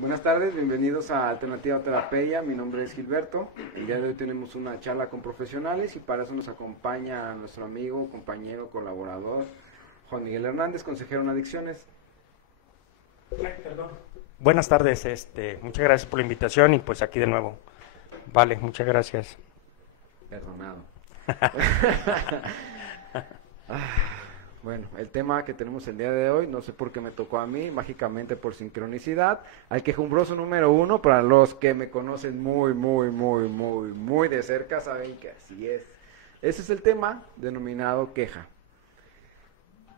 Buenas tardes, bienvenidos a Alternativa Terapia. Mi nombre es Gilberto. El día de hoy tenemos una charla con profesionales y para eso nos acompaña nuestro amigo, compañero, colaborador, Juan Miguel Hernández, consejero en adicciones. Ay, perdón. Buenas tardes, muchas gracias por la invitación y pues aquí de nuevo. Vale, muchas gracias. Perdonado. Bueno, el tema que tenemos el día de hoy, no sé por qué me tocó a mí, mágicamente por sincronicidad, al quejumbroso número 1, para los que me conocen muy de cerca, saben que así es. Ese es el tema denominado queja.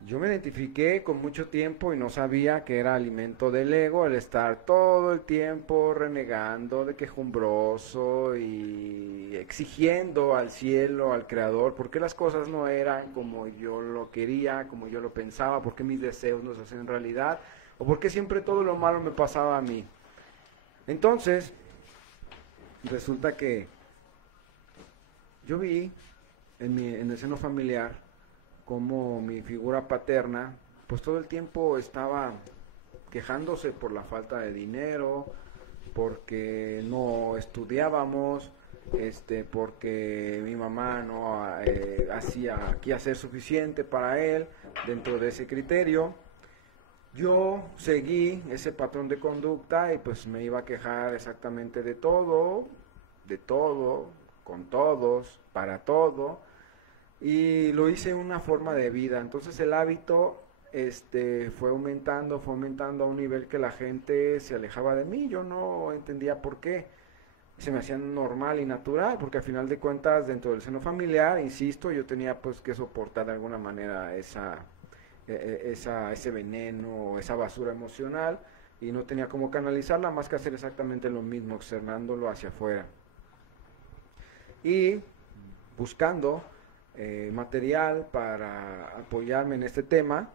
Yo me identifiqué con mucho tiempo y no sabía que era alimento del ego el estar todo el tiempo renegando de quejumbroso y exigiendo al cielo, al creador, por qué las cosas no eran como yo lo quería, como yo lo pensaba, por qué mis deseos no se hacían realidad, o por qué siempre todo lo malo me pasaba a mí. Entonces, resulta que yo vi en el seno familiar como mi figura paterna, pues todo el tiempo estaba quejándose por la falta de dinero, porque no estudiábamos, porque mi mamá no hacía quehacer suficiente para él dentro de ese criterio. Yo seguí ese patrón de conducta y pues me iba a quejar exactamente de todo, con todos, para todo. Y lo hice una forma de vida. Entonces el hábito fue aumentando a un nivel que la gente se alejaba de mí. Yo no entendía por qué. Se me hacía normal y natural, porque al final de cuentas dentro del seno familiar, insisto, yo tenía pues que soportar de alguna manera ese veneno, esa basura emocional, y no tenía cómo canalizarla más que hacer exactamente lo mismo, externándolo hacia afuera. Y buscando material para apoyarme en este tema.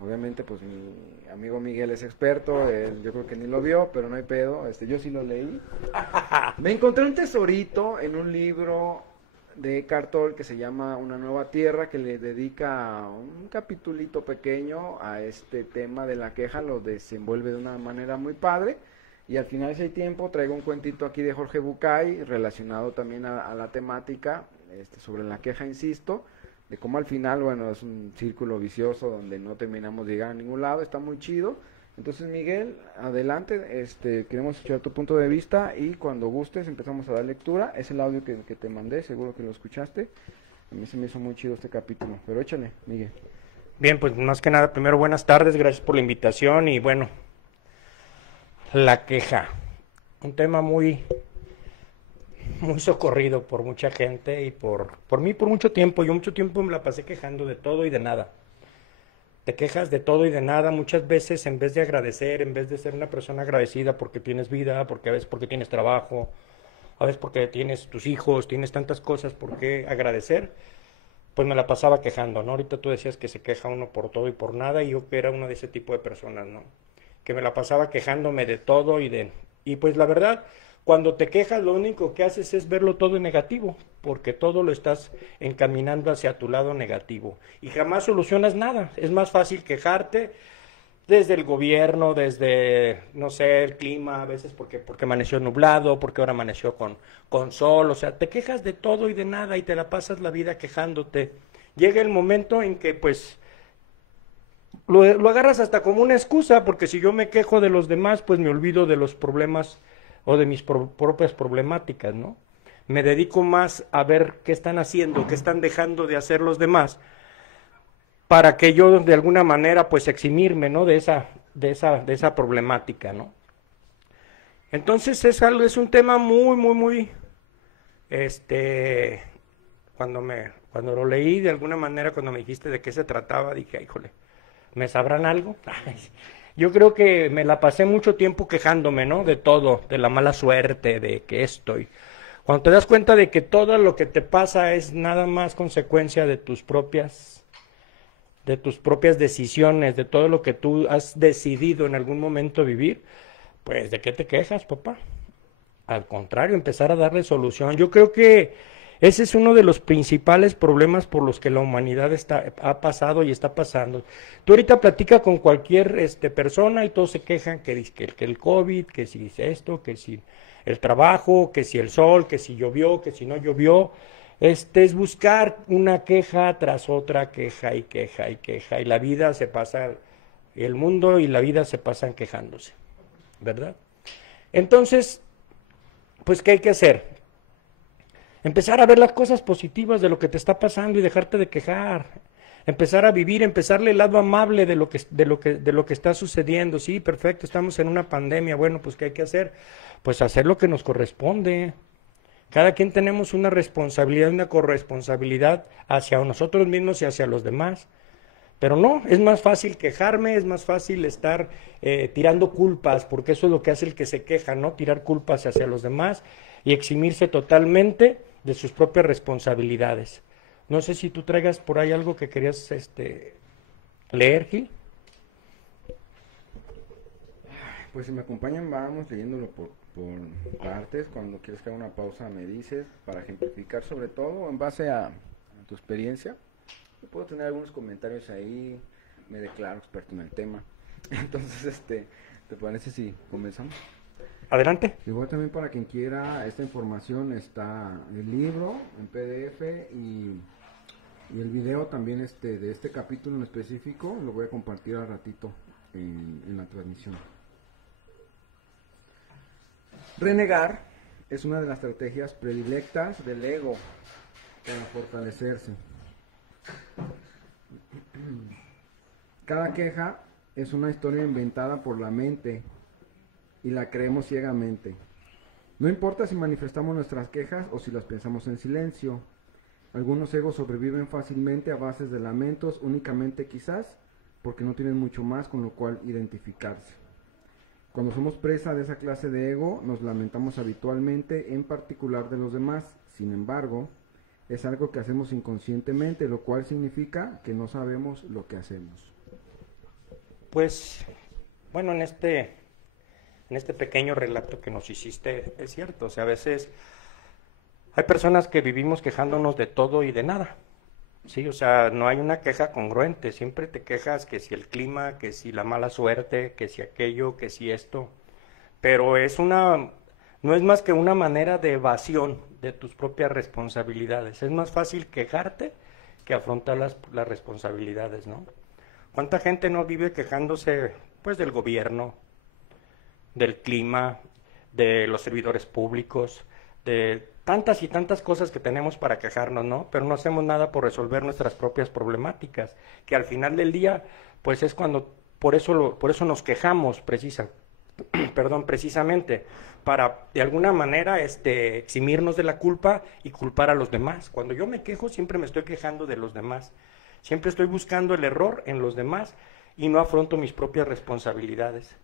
Obviamente pues mi amigo Miguel es experto, yo creo que ni lo vio, pero no hay pedo, yo sí lo leí. Me encontré un tesorito en un libro de Eckhart Tolle que se llama Una Nueva Tierra, que le dedica un capitulito pequeño a este tema de la queja, lo desenvuelve de una manera muy padre. Y al final, si hay tiempo, traigo un cuentito aquí de Jorge Bucay relacionado también a la temática sobre la queja, insisto, de cómo al final, bueno, es un círculo vicioso donde no terminamos de llegar a ningún lado. Está muy chido. Entonces, Miguel, adelante, queremos escuchar tu punto de vista y cuando gustes empezamos a dar lectura. Es el audio que te mandé, seguro que lo escuchaste. A mí se me hizo muy chido este capítulo, pero échale, Miguel. Bien, pues más que nada, primero buenas tardes, gracias por la invitación y bueno, la queja, un tema muy socorrido por mucha gente y por mí por mucho tiempo. Yo mucho tiempo me la pasé quejando de todo y de nada. Te quejas de todo y de nada muchas veces en vez de agradecer, en vez de ser una persona agradecida porque tienes vida, porque a veces porque tienes trabajo, a veces porque tienes tus hijos, tienes tantas cosas por qué agradecer, pues me la pasaba quejando, ¿no? Ahorita tú decías que se queja uno por todo y por nada y yo que era uno de ese tipo de personas, ¿no? Que me la pasaba quejándome de todo y pues la verdad, cuando te quejas lo único que haces es verlo todo en negativo, porque todo lo estás encaminando hacia tu lado negativo y jamás solucionas nada. Es más fácil quejarte desde el gobierno, desde, no sé, el clima, a veces porque amaneció nublado, porque ahora amaneció con sol, o sea, te quejas de todo y de nada y te la pasas la vida quejándote. Llega el momento en que pues lo agarras hasta como una excusa, porque si yo me quejo de los demás, pues me olvido de los problemas o de mis propias problemáticas, ¿no? Me dedico más a ver qué están haciendo, qué están dejando de hacer los demás, para que yo de alguna manera pues eximirme, ¿no? de esa problemática, ¿no? Entonces es un tema muy, cuando lo leí de alguna manera, cuando me dijiste de qué se trataba, dije, híjole, ¿me sabrán algo? Yo creo que me la pasé mucho tiempo quejándome, ¿no? De todo, de la mala suerte, de que estoy. Cuando te das cuenta de que todo lo que te pasa es nada más consecuencia de tus propias decisiones, de todo lo que tú has decidido en algún momento vivir, pues ¿de qué te quejas, papá? Al contrario, empezar a darle solución. Yo creo que Ese es uno de los principales problemas por los que la humanidad ha pasado y está pasando. Tú ahorita platicas con cualquier persona y todos se quejan que el COVID, que si esto, que si el trabajo, que si el sol, que si llovió, que si no llovió. Es buscar una queja tras otra queja y queja y queja. Y la vida se pasa, el mundo y la vida se pasan quejándose, ¿verdad? Entonces, pues, ¿qué hay que hacer? Empezar a ver las cosas positivas de lo que te está pasando y dejarte de quejar. Empezar a vivir, empezarle el lado amable de lo que está sucediendo. Sí, perfecto, estamos en una pandemia. Bueno, pues, ¿qué hay que hacer? Pues hacer lo que nos corresponde. Cada quien tenemos una responsabilidad, una corresponsabilidad hacia nosotros mismos y hacia los demás. Pero no, es más fácil quejarme, es más fácil estar tirando culpas, porque eso es lo que hace el que se queja, ¿no? Tirar culpas hacia los demás y eximirse totalmente de sus propias responsabilidades. No sé si tú traigas por ahí algo que querías leer, Gil. Pues si me acompañan, vamos leyéndolo por partes. Cuando quieres que haga una pausa me dices, para ejemplificar sobre todo en base a tu experiencia. Yo puedo tener algunos comentarios ahí, me declaro experto en el tema. Entonces, ¿te parece si comenzamos? Adelante. Igual también para quien quiera esta información está el libro en PDF y el video también de este capítulo en específico lo voy a compartir al ratito en la transmisión. Renegar es una de las estrategias predilectas del ego para fortalecerse. Cada queja es una historia inventada por la mente y la creemos ciegamente. No importa si manifestamos nuestras quejas o si las pensamos en silencio. Algunos egos sobreviven fácilmente a bases de lamentos, únicamente quizás porque no tienen mucho más con lo cual identificarse. Cuando somos presa de esa clase de ego, nos lamentamos habitualmente, en particular de los demás. Sin embargo, es algo que hacemos inconscientemente, lo cual significa que no sabemos lo que hacemos. Pues, bueno, en este pequeño relato que nos hiciste, es cierto, o sea, a veces hay personas que vivimos quejándonos de todo y de nada, sí, o sea, no hay una queja congruente, siempre te quejas que si el clima, que si la mala suerte, que si aquello, que si esto, pero no es más que una manera de evasión de tus propias responsabilidades, es más fácil quejarte que afrontar las responsabilidades, ¿no? ¿Cuánta gente no vive quejándose, pues, del gobierno, del clima, de los servidores públicos, de tantas y tantas cosas que tenemos para quejarnos, ¿no? Pero no hacemos nada por resolver nuestras propias problemáticas, que al final del día, pues es cuando, por eso nos quejamos precisamente, para de alguna manera eximirnos de la culpa y culpar a los demás. Cuando yo me quejo, siempre me estoy quejando de los demás, siempre estoy buscando el error en los demás y no afronto mis propias responsabilidades.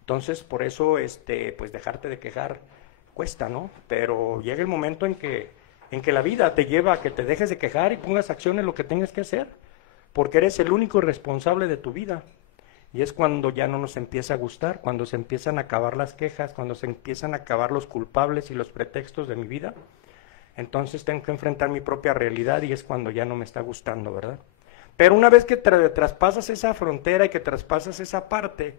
Entonces, por eso, pues dejarte de quejar cuesta, ¿no? Pero llega el momento en que la vida te lleva a que te dejes de quejar y pongas acción en lo que tengas que hacer, porque eres el único responsable de tu vida. Y es cuando ya no nos empieza a gustar, cuando se empiezan a acabar las quejas, cuando se empiezan a acabar los culpables y los pretextos de mi vida. Entonces tengo que enfrentar mi propia realidad y es cuando ya no me está gustando, ¿verdad? Pero una vez que traspasas esa frontera y que traspasas esa parte,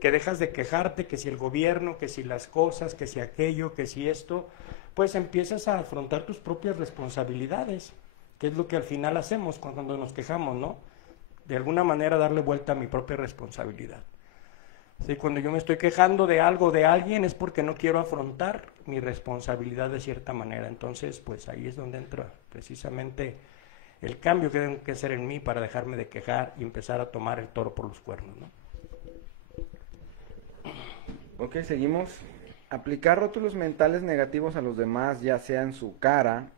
que dejas de quejarte, que si el gobierno, que si las cosas, que si aquello, que si esto, pues empiezas a afrontar tus propias responsabilidades, que es lo que al final hacemos cuando nos quejamos, ¿no? De alguna manera darle vuelta a mi propia responsabilidad. Sí, cuando yo me estoy quejando de algo, de alguien, es porque no quiero afrontar mi responsabilidad de cierta manera. Entonces, pues ahí es donde entra precisamente el cambio que tengo que hacer en mí para dejarme de quejar y empezar a tomar el toro por los cuernos, ¿no? Ok, seguimos. Aplicar rótulos mentales negativos a los demás, ya sea en su cara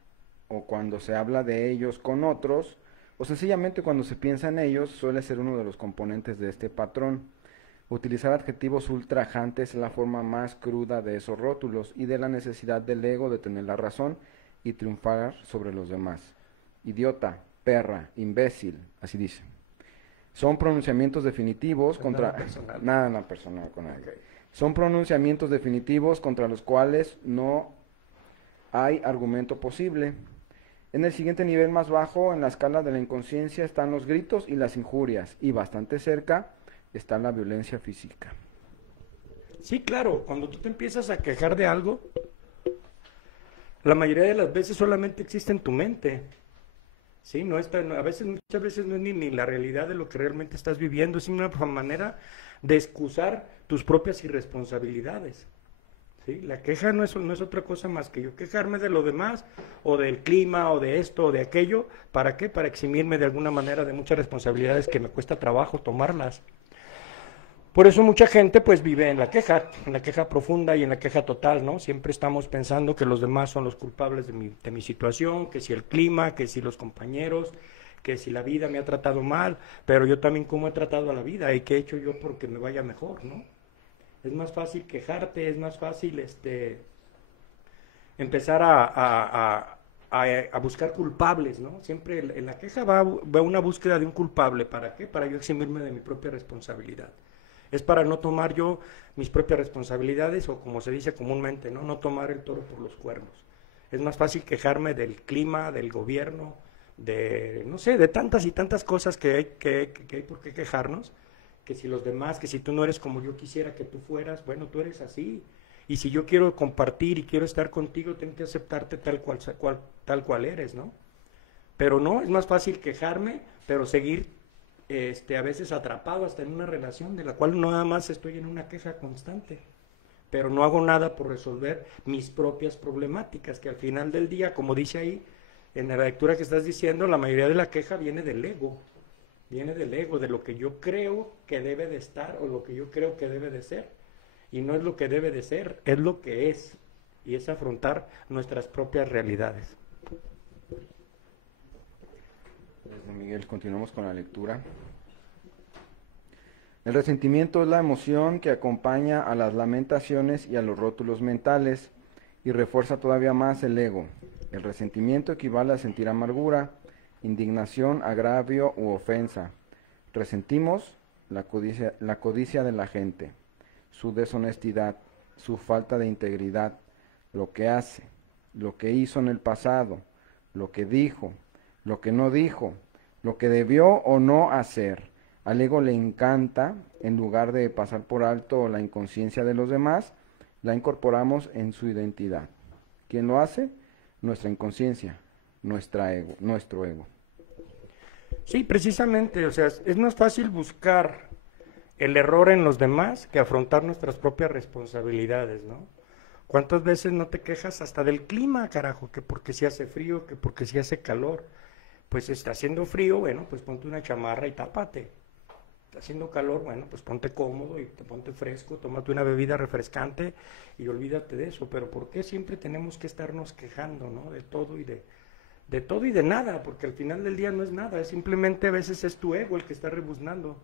o cuando se habla de ellos con otros, o sencillamente cuando se piensa en ellos, suele ser uno de los componentes de este patrón. Utilizar adjetivos ultrajantes es la forma más cruda de esos rótulos y de la necesidad del ego de tener la razón y triunfar sobre los demás. Idiota, perra, imbécil, así dice. Son pronunciamientos definitivos contra... Nada personal con él. Okay. Son pronunciamientos definitivos contra los cuales no hay argumento posible. En el siguiente nivel más bajo, en la escala de la inconsciencia, están los gritos y las injurias, y bastante cerca está la violencia física. Sí, claro, cuando tú te empiezas a quejar de algo, la mayoría de las veces solamente existe en tu mente. Sí, no está, a veces, muchas veces no es ni la realidad de lo que realmente estás viviendo, es una manera de excusar tus propias irresponsabilidades. ¿Sí? La queja no es otra cosa más que yo quejarme de lo demás, o del clima, o de esto, o de aquello. ¿Para qué? Para eximirme de alguna manera de muchas responsabilidades que me cuesta trabajo tomarlas. Por eso mucha gente pues vive en la queja profunda y en la queja total, ¿no? Siempre estamos pensando que los demás son los culpables de mi situación, que si el clima, que si los compañeros, que si la vida me ha tratado mal, pero yo también cómo he tratado a la vida y qué he hecho yo porque me vaya mejor, ¿no? Es más fácil quejarte, es más fácil empezar a buscar culpables, ¿no? Siempre en la queja va una búsqueda de un culpable. ¿Para qué? Para yo eximirme de mi propia responsabilidad. Es para no tomar yo mis propias responsabilidades, o como se dice comúnmente, ¿no? No tomar el toro por los cuernos. Es más fácil quejarme del clima, del gobierno, de, no sé, de tantas y tantas cosas que hay por qué quejarnos, que si los demás, que si tú no eres como yo quisiera que tú fueras, bueno, tú eres así. Y si yo quiero compartir y quiero estar contigo, tengo que aceptarte tal cual eres, ¿no? Pero no, es más fácil quejarme, pero seguir a veces atrapado hasta en una relación de la cual nada más estoy en una queja constante, pero no hago nada por resolver mis propias problemáticas, que al final del día, como dice ahí, en la lectura que estás diciendo, la mayoría de la queja viene del ego, de lo que yo creo que debe de estar o lo que yo creo que debe de ser, y no es lo que debe de ser, es lo que es, y es afrontar nuestras propias realidades. Desde Miguel, continuamos con la lectura. El resentimiento es la emoción que acompaña a las lamentaciones y a los rótulos mentales y refuerza todavía más el ego. El resentimiento equivale a sentir amargura, indignación, agravio u ofensa. Resentimos la codicia de la gente, su deshonestidad, su falta de integridad, lo que hace, lo que hizo en el pasado, lo que dijo, lo que no dijo, lo que debió o no hacer. Al ego le encanta, en lugar de pasar por alto la inconsciencia de los demás, la incorporamos en su identidad. ¿Quién lo hace? Nuestra inconsciencia, nuestro ego. Sí, precisamente, o sea, es más fácil buscar el error en los demás que afrontar nuestras propias responsabilidades, ¿no? ¿Cuántas veces no te quejas hasta del clima, carajo? Que porque si hace frío, que porque si hace calor. Pues está haciendo frío, bueno, pues ponte una chamarra y tápate. Está haciendo calor, bueno, pues ponte cómodo y ponte fresco, tómate una bebida refrescante y olvídate de eso. Pero ¿por qué siempre tenemos que estarnos quejando, ¿no? De todo y de todo y de nada, porque al final del día no es nada, es simplemente a veces es tu ego el que está rebuznando,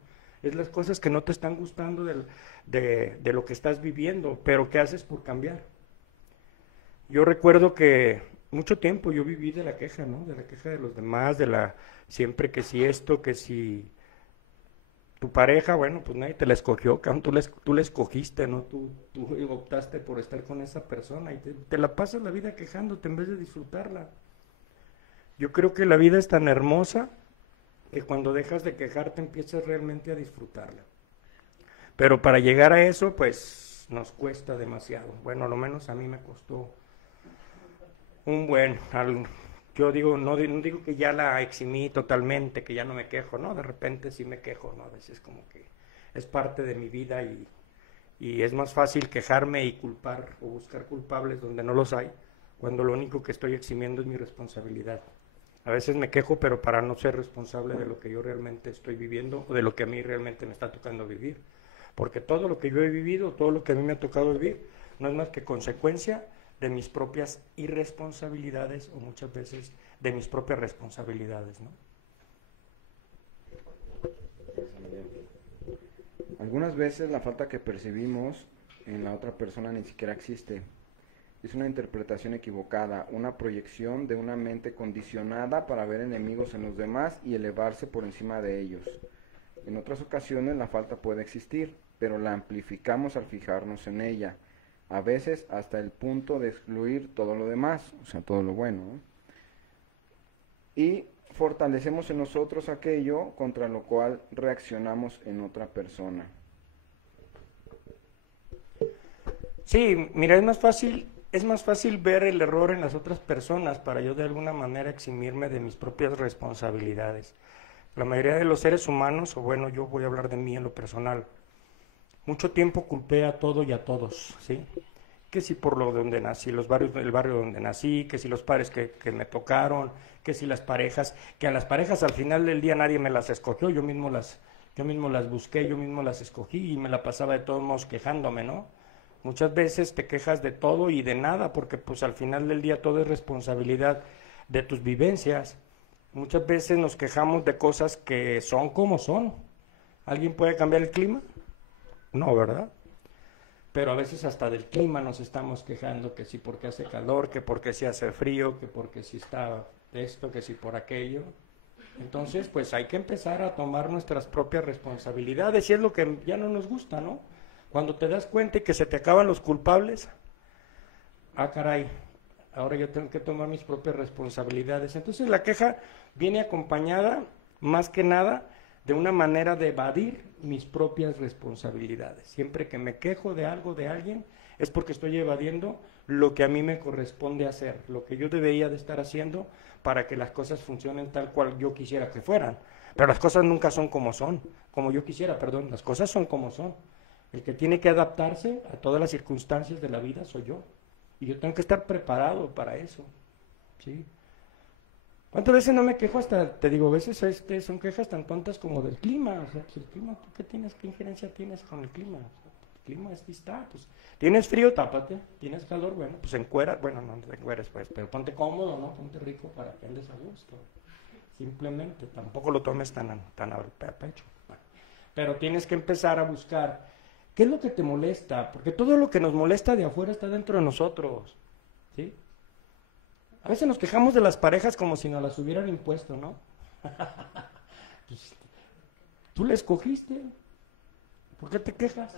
es las cosas que no te están gustando de lo que estás viviendo, pero ¿qué haces por cambiar? Yo recuerdo que mucho tiempo yo viví de la queja, ¿no? De la queja de los demás, siempre que si esto, que si tu pareja, bueno, pues nadie te la escogió, tú la escogiste, ¿no? Tú optaste por estar con esa persona y te la pasas la vida quejándote en vez de disfrutarla. Yo creo que la vida es tan hermosa que cuando dejas de quejarte empiezas realmente a disfrutarla. Pero para llegar a eso, pues nos cuesta demasiado. Bueno, a lo menos a mí me costó yo digo, no digo que ya la eximí totalmente, que ya no me quejo, ¿no? De repente sí me quejo, ¿no? A veces como que es parte de mi vida y es más fácil quejarme y culpar o buscar culpables donde no los hay, cuando lo único que estoy eximiendo es mi responsabilidad. A veces me quejo, pero para no ser responsable de lo que yo realmente estoy viviendo o de lo que a mí realmente me está tocando vivir. Porque todo lo que yo he vivido, todo lo que a mí me ha tocado vivir, no es más que consecuencia de mis propias irresponsabilidades o muchas veces de mis propias responsabilidades, ¿no? Algunas veces la falta que percibimos en la otra persona ni siquiera existe. Es una interpretación equivocada, una proyección de una mente condicionada para ver enemigos en los demás y elevarse por encima de ellos. En otras ocasiones la falta puede existir, pero la amplificamos al fijarnos en ella, a veces hasta el punto de excluir todo lo demás, o sea, todo lo bueno, ¿no? y fortalecemos en nosotros aquello contra lo cual reaccionamos en otra persona. Sí, mira, es más fácil ver el error en las otras personas para yo de alguna manera eximirme de mis propias responsabilidades. La mayoría de los seres humanos, o bueno, yo voy a hablar de mí en lo personal, mucho tiempo culpé a todo y a todos, ¿sí? Que si por lo de donde nací, el barrio donde nací, que si los padres que me tocaron, que si las parejas, que a las parejas al final del día nadie me las escogió, yo mismo las busqué, yo mismo las escogí y me la pasaba de todos modos quejándome, ¿no? Muchas veces te quejas de todo y de nada, porque pues al final del día todo es responsabilidad de tus vivencias. Muchas veces nos quejamos de cosas que son como son. ¿Alguien puede cambiar el clima? No, ¿verdad? Pero a veces hasta del clima nos estamos quejando, que si porque hace calor, que porque si hace frío, que porque si está esto, que si por aquello. Entonces, pues hay que empezar a tomar nuestras propias responsabilidades y es lo que ya no nos gusta, ¿no? Cuando te das cuenta y que se te acaban los culpables, ah, caray, ahora yo tengo que tomar mis propias responsabilidades. Entonces la queja viene acompañada, más que nada, de una manera de evadir mis propias responsabilidades. Siempre que me quejo de algo, de alguien, es porque estoy evadiendo lo que a mí me corresponde hacer, lo que yo debería de estar haciendo para que las cosas funcionen tal cual yo quisiera que fueran. Pero las cosas nunca son como yo quisiera, perdón, las cosas son como son. El que tiene que adaptarse a todas las circunstancias de la vida soy yo. Y yo tengo que estar preparado para eso, ¿sí? ¿Cuántas veces no me quejo? Hasta, te digo, a veces son quejas tan tontas como del clima. O sea, pues el clima, ¿tú qué injerencia tienes con el clima? O sea, el clima así está, pues, tienes frío, tápate, tienes calor, bueno, pues encuera, bueno, no te encueres, pues, pero ponte cómodo, ¿no? Ponte rico para que andes a gusto. Simplemente, tampoco lo tomes tan a pecho. Bueno, pero tienes que empezar a buscar qué es lo que te molesta, porque todo lo que nos molesta de afuera está dentro de nosotros, ¿sí? A veces nos quejamos de las parejas como si nos las hubieran impuesto, ¿no? Pues, tú la escogiste, ¿por qué te quejas?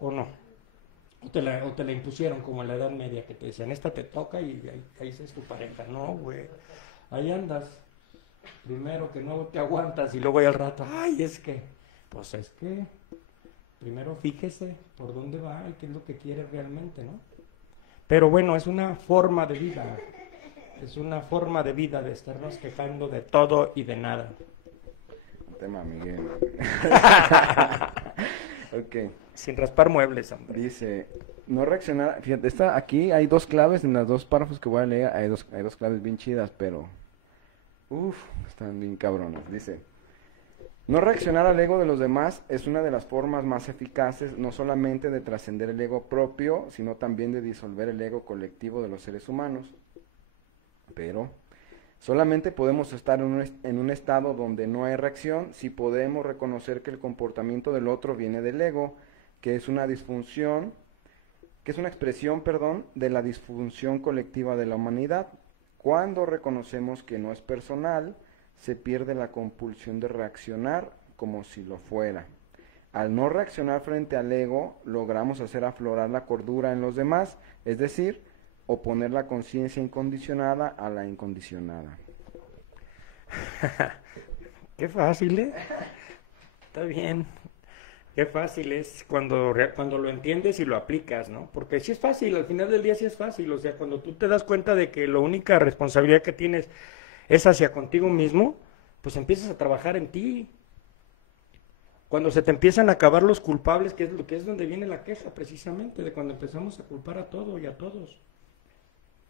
¿O no? O te la impusieron como en la Edad Media, que te decían, esta te toca y ahí es tu pareja. No, güey, ahí andas. Primero que no te aguantas y luego ya al rato, ay, pues es que primero fíjese por dónde va y qué es lo que quiere realmente, ¿no? Pero bueno, es una forma de vida, de estarnos quejando de todo y de nada. Tema, Miguel. Ok. Sin raspar muebles, hombre. Dice, no reaccionar, fíjate, aquí hay dos claves en los dos párrafos que voy a leer, hay dos claves bien chidas, pero, están bien cabronas. Dice, no reaccionar al ego de los demás es una de las formas más eficaces, no solamente de trascender el ego propio, sino también de disolver el ego colectivo de los seres humanos. Pero solamente podemos estar en un estado donde no hay reacción si podemos reconocer que el comportamiento del otro viene del ego, que es una expresión, de la disfunción colectiva de la humanidad. Cuando reconocemos que no es personal, se pierde la compulsión de reaccionar como si lo fuera. Al no reaccionar frente al ego, logramos hacer aflorar la cordura en los demás, es decir, oponer la conciencia incondicionada a la incondicionada. Qué fácil, ¿eh? Está bien. Qué fácil es cuando lo entiendes y lo aplicas, ¿no? Porque sí es fácil, al final del día sí es fácil. O sea, cuando tú te das cuenta de que la única responsabilidad que tienes es hacia contigo mismo, pues empiezas a trabajar en ti. Cuando se te empiezan a acabar los culpables, que es donde viene la queja precisamente, de cuando empezamos a culpar a todo y a todos.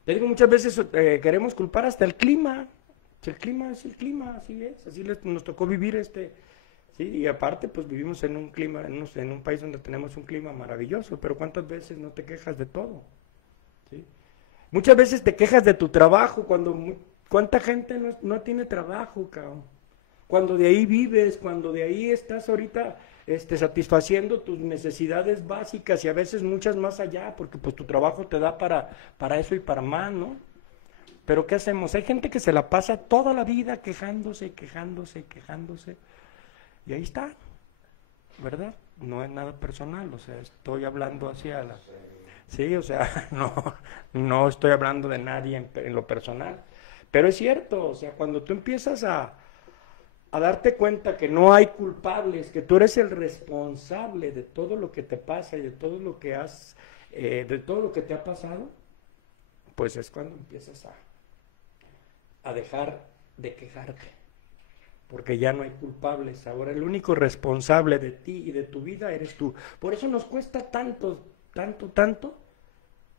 Te digo, muchas veces queremos culpar hasta el clima. El clima es el clima, así es, así nos tocó vivir sí, y aparte pues vivimos en un clima, en un país donde tenemos un clima maravilloso, pero ¿cuántas veces no te quejas de todo? ¿Sí? Muchas veces te quejas de tu trabajo, ¿cuánta gente no tiene trabajo, cabrón? Cuando de ahí vives, cuando de ahí estás ahorita satisfaciendo tus necesidades básicas y a veces muchas más allá, porque pues tu trabajo te da para eso y para más, ¿no? Pero ¿qué hacemos? Hay gente que se la pasa toda la vida quejándose, y ahí está, ¿verdad? No es nada personal, o sea, estoy hablando hacia Sí, o sea, no estoy hablando de nadie en lo personal, pero es cierto, o sea, cuando tú empiezas a darte cuenta que no hay culpables, que tú eres el responsable de todo lo que te pasa y de todo lo que de todo lo que te ha pasado, pues es cuando empiezas a dejar de quejarte, porque ya no hay culpables. Ahora el único responsable de ti y de tu vida eres tú. Por eso nos cuesta tanto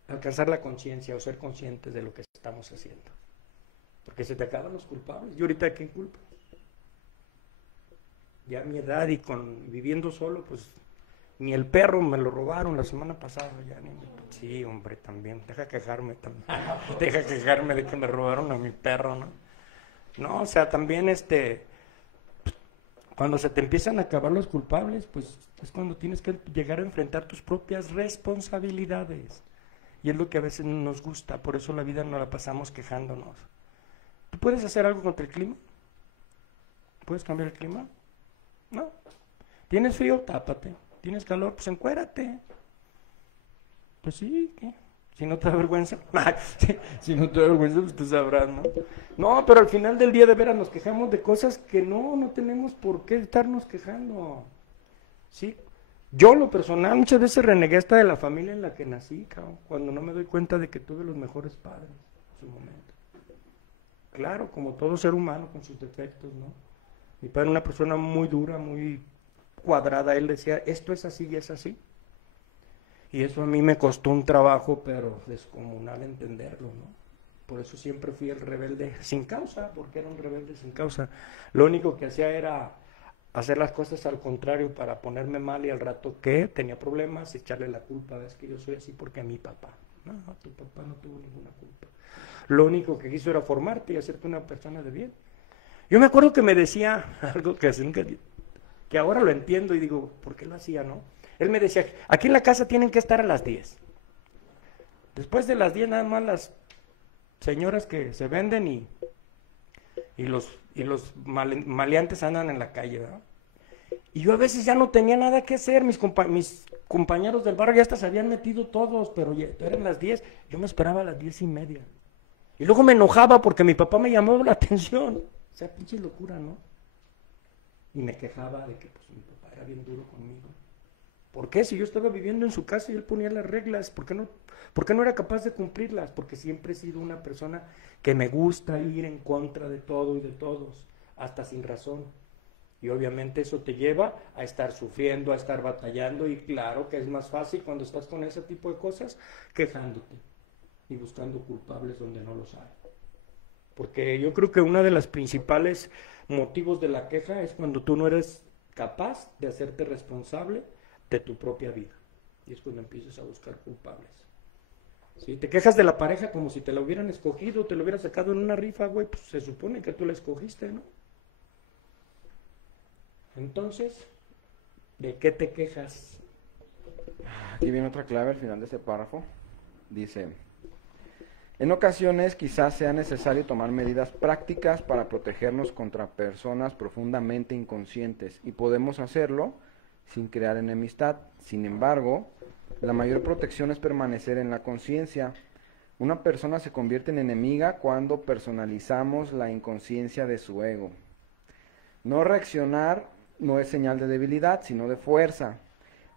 alcanzar la conciencia o ser conscientes de lo que estamos haciendo. Porque se te acaban los culpables. ¿Y ahorita quién culpa? Ya a mi edad y viviendo solo, pues ni el perro me lo robaron la semana pasada. Sí, hombre, también. Deja quejarme también. Deja quejarme de que me robaron a mi perro, ¿no? No, o sea, también cuando se te empiezan a acabar los culpables, pues es cuando tienes que llegar a enfrentar tus propias responsabilidades. Y es lo que a veces no nos gusta, por eso la vida no la pasamos quejándonos. ¿Tú puedes hacer algo contra el clima? ¿Puedes cambiar el clima? No. ¿Tienes frío? Tápate. ¿Tienes calor? Pues encuérate. Pues sí, ¿qué? Si no te da vergüenza. Si no te da vergüenza, pues tú sabrás, ¿no? No, pero al final del día de veras nos quejamos de cosas que no tenemos por qué estarnos quejando. ¿Sí? Yo, lo personal, muchas veces renegué hasta de la familia en la que nací, cabrón, cuando no me doy cuenta de que tuve los mejores padres en su momento. Claro, como todo ser humano con sus defectos, ¿no? Mi padre era una persona muy dura, muy cuadrada. Él decía, esto es así y es así. Y eso a mí me costó un trabajo, pero descomunal entenderlo, ¿no? Por eso siempre fui el rebelde sin causa, porque era un rebelde sin causa. Lo único que hacía era hacer las cosas al contrario para ponerme mal y al rato que tenía problemas, echarle la culpa. Es que yo soy así porque a mi papá. No, tu papá no tuvo ninguna culpa. Lo único que quiso era formarte y hacerte una persona de bien. Yo me acuerdo que me decía algo que ahora lo entiendo y digo, ¿por qué lo hacía, no? Él me decía, aquí en la casa tienen que estar a las 10. Después de las 10 nada más las señoras que se venden y los maleantes andan en la calle, ¿verdad? Y yo a veces ya no tenía nada que hacer, mis compañeros del barrio ya hasta se habían metido todos, pero ya eran las 10, yo me esperaba a las 10:30. Y luego me enojaba porque mi papá me llamó la atención. O sea, pinche locura, ¿no? Y me quejaba de que pues mi papá era bien duro conmigo. ¿Por qué? Si yo estaba viviendo en su casa y él ponía las reglas, ¿por qué no era capaz de cumplirlas? Porque siempre he sido una persona que me gusta ir en contra de todo y de todos, hasta sin razón. Y obviamente eso te lleva a estar sufriendo, a estar batallando, y claro que es más fácil cuando estás con ese tipo de cosas, quejándote y buscando culpables donde no los hay. Porque yo creo que uno de los principales motivos de la queja es cuando tú no eres capaz de hacerte responsable de tu propia vida. Y es cuando empiezas a buscar culpables. Si te quejas de la pareja como si te la hubieran escogido, te la hubieran sacado en una rifa, güey, pues se supone que tú la escogiste, ¿no? Entonces, ¿de qué te quejas? Aquí viene otra clave al final de este párrafo. Dice, en ocasiones quizás sea necesario tomar medidas prácticas para protegernos contra personas profundamente inconscientes, y podemos hacerlo sin crear enemistad. Sin embargo, la mayor protección es permanecer en la conciencia. Una persona se convierte en enemiga cuando personalizamos la inconsciencia de su ego. No reaccionar no es señal de debilidad, sino de fuerza.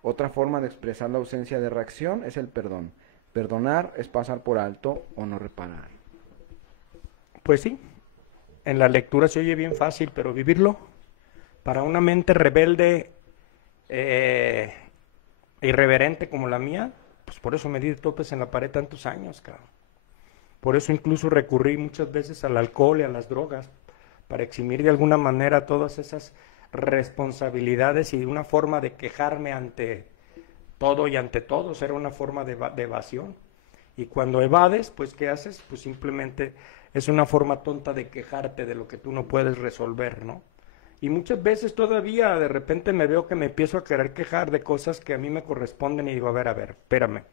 Otra forma de expresar la ausencia de reacción es el perdón. Perdonar es pasar por alto o no reparar. Pues sí, en la lectura se oye bien fácil, pero vivirlo, para una mente rebelde, irreverente como la mía, pues por eso me di de topes en la pared tantos años, cabrón. Por eso incluso recurrí muchas veces al alcohol y a las drogas, para eximir de alguna manera todas esas responsabilidades, y una forma de quejarme ante todo y ante todos, era una forma de evasión. Y cuando evades, pues ¿qué haces? Pues simplemente es una forma tonta de quejarte de lo que tú no puedes resolver, ¿no? Y muchas veces todavía de repente me veo que me empiezo a querer quejar de cosas que a mí me corresponden, y digo, a ver, espérame.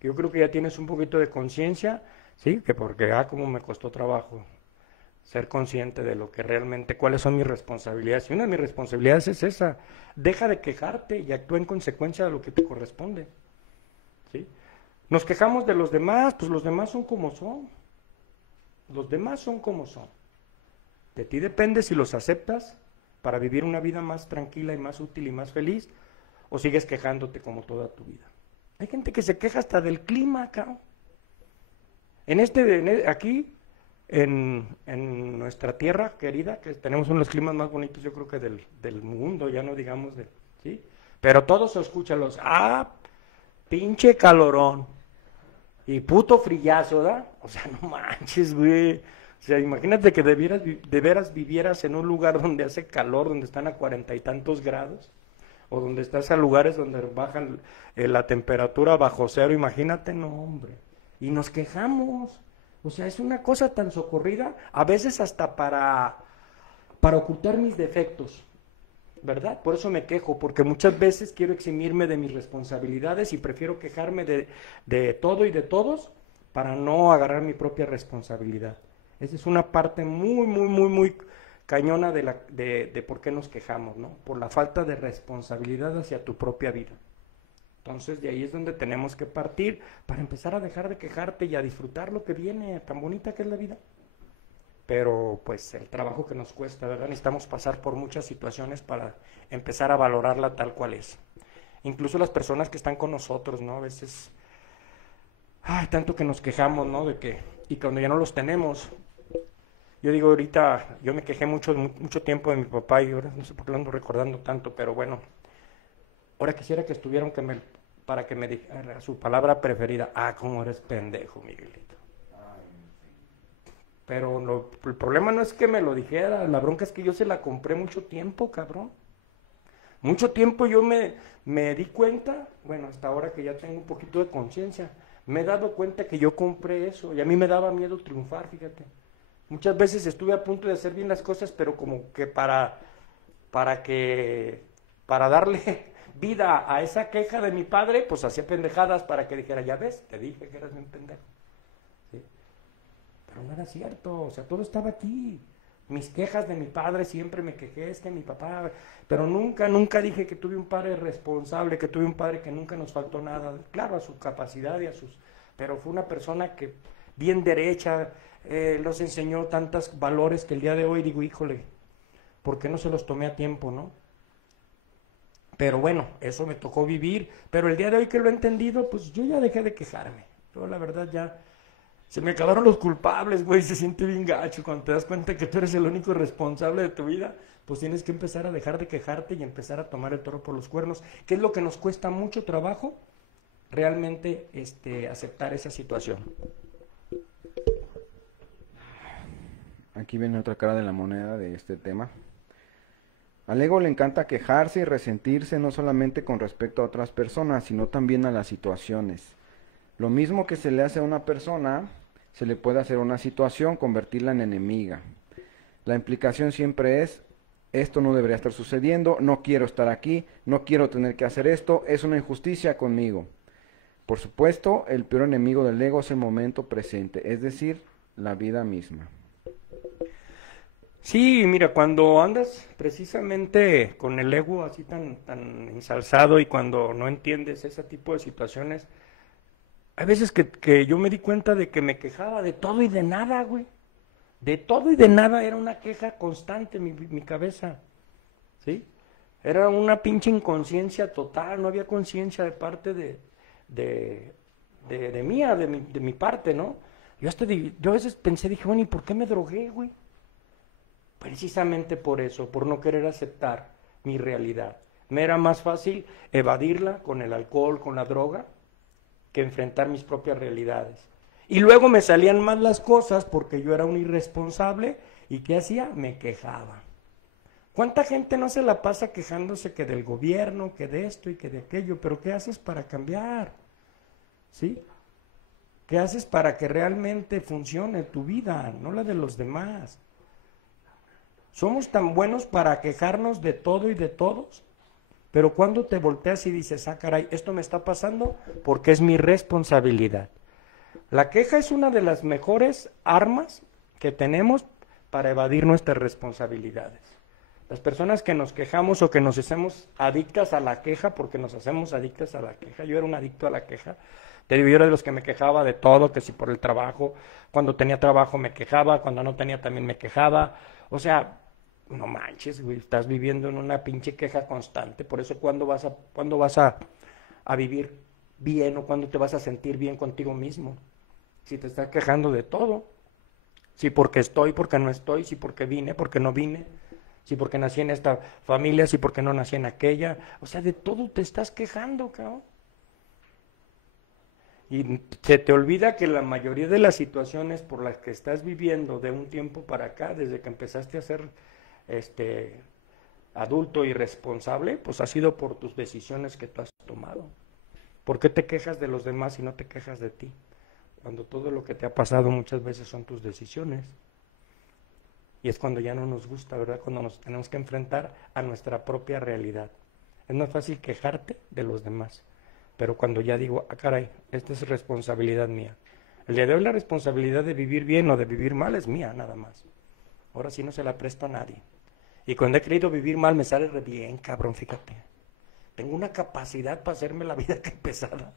Yo creo que ya tienes un poquito de conciencia, ¿sí? Que porque, como me costó trabajo ser consciente de lo que realmente, cuáles son mis responsabilidades. Y una de mis responsabilidades es esa: deja de quejarte y actúa en consecuencia de lo que te corresponde, ¿sí? Nos quejamos de los demás, pues los demás son como son. Los demás son como son. De ti depende si los aceptas para vivir una vida más tranquila y más útil y más feliz, o sigues quejándote como toda tu vida. Hay gente que se queja hasta del clima, cabrón. Aquí, en nuestra tierra querida, que tenemos uno de los climas más bonitos, yo creo que del mundo, ya no digamos ¿sí? Pero todo se escucha pinche calorón, y puto frillazo, ¿verdad? O sea, no manches, güey. O sea, imagínate que de veras vivieras en un lugar donde hace calor, donde están a 40 y tantos grados, o donde estás a lugares donde bajan la temperatura bajo cero, imagínate, no, hombre. Y nos quejamos. O sea, es una cosa tan socorrida, a veces hasta para ocultar mis defectos, ¿verdad? Por eso me quejo, porque muchas veces quiero eximirme de mis responsabilidades y prefiero quejarme de todo y de todos para no agarrar mi propia responsabilidad. Esa es una parte muy, muy, muy, muy cañona de por qué nos quejamos, ¿no? Por la falta de responsabilidad hacia tu propia vida. Entonces, de ahí es donde tenemos que partir para empezar a dejar de quejarte y a disfrutar lo que viene, tan bonita que es la vida. Pero, pues, el trabajo que nos cuesta, ¿verdad? Necesitamos pasar por muchas situaciones para empezar a valorarla tal cual es. Incluso las personas que están con nosotros, ¿no? A veces, tanto que nos quejamos, ¿no? Y cuando ya no los tenemos. Yo digo ahorita, yo me quejé mucho tiempo de mi papá y ahora no sé por qué lo ando recordando tanto, pero bueno, ahora quisiera que estuvieran para que me dijera su palabra preferida. Cómo eres pendejo, Miguelito. Pero el problema no es que me lo dijera, la bronca es que yo se la compré mucho tiempo, cabrón. Mucho tiempo yo me di cuenta, bueno, hasta ahora que ya tengo un poquito de conciencia, me he dado cuenta que yo compré eso y a mí me daba miedo triunfar, fíjate. Muchas veces estuve a punto de hacer bien las cosas, pero como que para darle vida a esa queja de mi padre, pues hacía pendejadas para que dijera, ya ves, te dije que eras un pendejo. ¿Sí? Pero no era cierto, o sea, todo estaba aquí. Mis quejas de mi padre, siempre me quejé, es que mi papá, pero nunca dije que tuve un padre responsable, que tuve un padre que nunca nos faltó nada, claro, a su capacidad y pero fue una persona que bien derecha, los enseñó tantos valores que el día de hoy digo, híjole, ¿por qué no se los tomé a tiempo, no? Pero bueno, eso me tocó vivir, pero el día de hoy que lo he entendido, pues yo ya dejé de quejarme, yo la verdad ya, se me acabaron los culpables, güey, se siente bien gacho, cuando te das cuenta que tú eres el único responsable de tu vida, pues tienes que empezar a dejar de quejarte y empezar a tomar el toro por los cuernos, que es lo que nos cuesta mucho trabajo, realmente aceptar esa situación. Aquí viene otra cara de la moneda de este tema. Al ego le encanta quejarse y resentirse no solamente con respecto a otras personas, sino también a las situaciones. Lo mismo que se le hace a una persona, se le puede hacer a una situación, convertirla en enemiga. La implicación siempre es, esto no debería estar sucediendo, no quiero estar aquí, no quiero tener que hacer esto, es una injusticia conmigo. Por supuesto, el peor enemigo del ego es el momento presente, es decir, la vida misma. Sí, mira, cuando andas precisamente con el ego así tan ensalzado y cuando no entiendes ese tipo de situaciones, hay veces que yo me di cuenta de que me quejaba de todo y de nada, güey. De todo y de nada, era una queja constante en mi cabeza, ¿sí? Era una pinche inconsciencia total, no había conciencia de parte de mi parte, ¿no? Yo a veces pensé, dije, bueno, ¿y por qué me drogué, güey? Precisamente por eso, por no querer aceptar mi realidad. Me era más fácil evadirla con el alcohol, con la droga, que enfrentar mis propias realidades. Y luego me salían mal las cosas porque yo era un irresponsable y ¿qué hacía? Me quejaba. ¿Cuánta gente no se la pasa quejándose que del gobierno, que de esto y que de aquello? Pero ¿qué haces para cambiar? ¿Sí? ¿Qué haces para que realmente funcione tu vida, no la de los demás? Somos tan buenos para quejarnos de todo y de todos, pero cuando te volteas y dices, caray, esto me está pasando porque es mi responsabilidad. La queja es una de las mejores armas que tenemos para evadir nuestras responsabilidades. Las personas que nos quejamos o que nos hacemos adictas a la queja, porque nos hacemos adictas a la queja. Yo era un adicto a la queja. Te digo, yo era de los que me quejaba de todo, que si por el trabajo, cuando tenía trabajo me quejaba, cuando no tenía también me quejaba. O sea, no manches, güey, estás viviendo en una pinche queja constante. Por eso, ¿cuándo vas a vivir bien o cuándo te vas a sentir bien contigo mismo? Si te estás quejando de todo. Si porque estoy, porque no estoy, si porque vine, porque no vine. Si porque nací en esta familia, si porque no nací en aquella. O sea, de todo te estás quejando, cabrón. Y se te olvida que la mayoría de las situaciones por las que estás viviendo de un tiempo para acá, desde que empezaste a ser adulto y responsable, pues ha sido por tus decisiones que tú has tomado. ¿Por qué te quejas de los demás y no te quejas de ti? Cuando todo lo que te ha pasado muchas veces son tus decisiones. Y es cuando ya no nos gusta, ¿verdad? Cuando nos tenemos que enfrentar a nuestra propia realidad. Es más fácil quejarte de los demás. Pero cuando ya digo, ah, caray, esta es responsabilidad mía. El día de hoy la responsabilidad de vivir bien o de vivir mal es mía, nada más. Ahora sí no se la presto a nadie. Y cuando he querido vivir mal me sale re bien, cabrón, fíjate. Tengo una capacidad para hacerme la vida que pesada.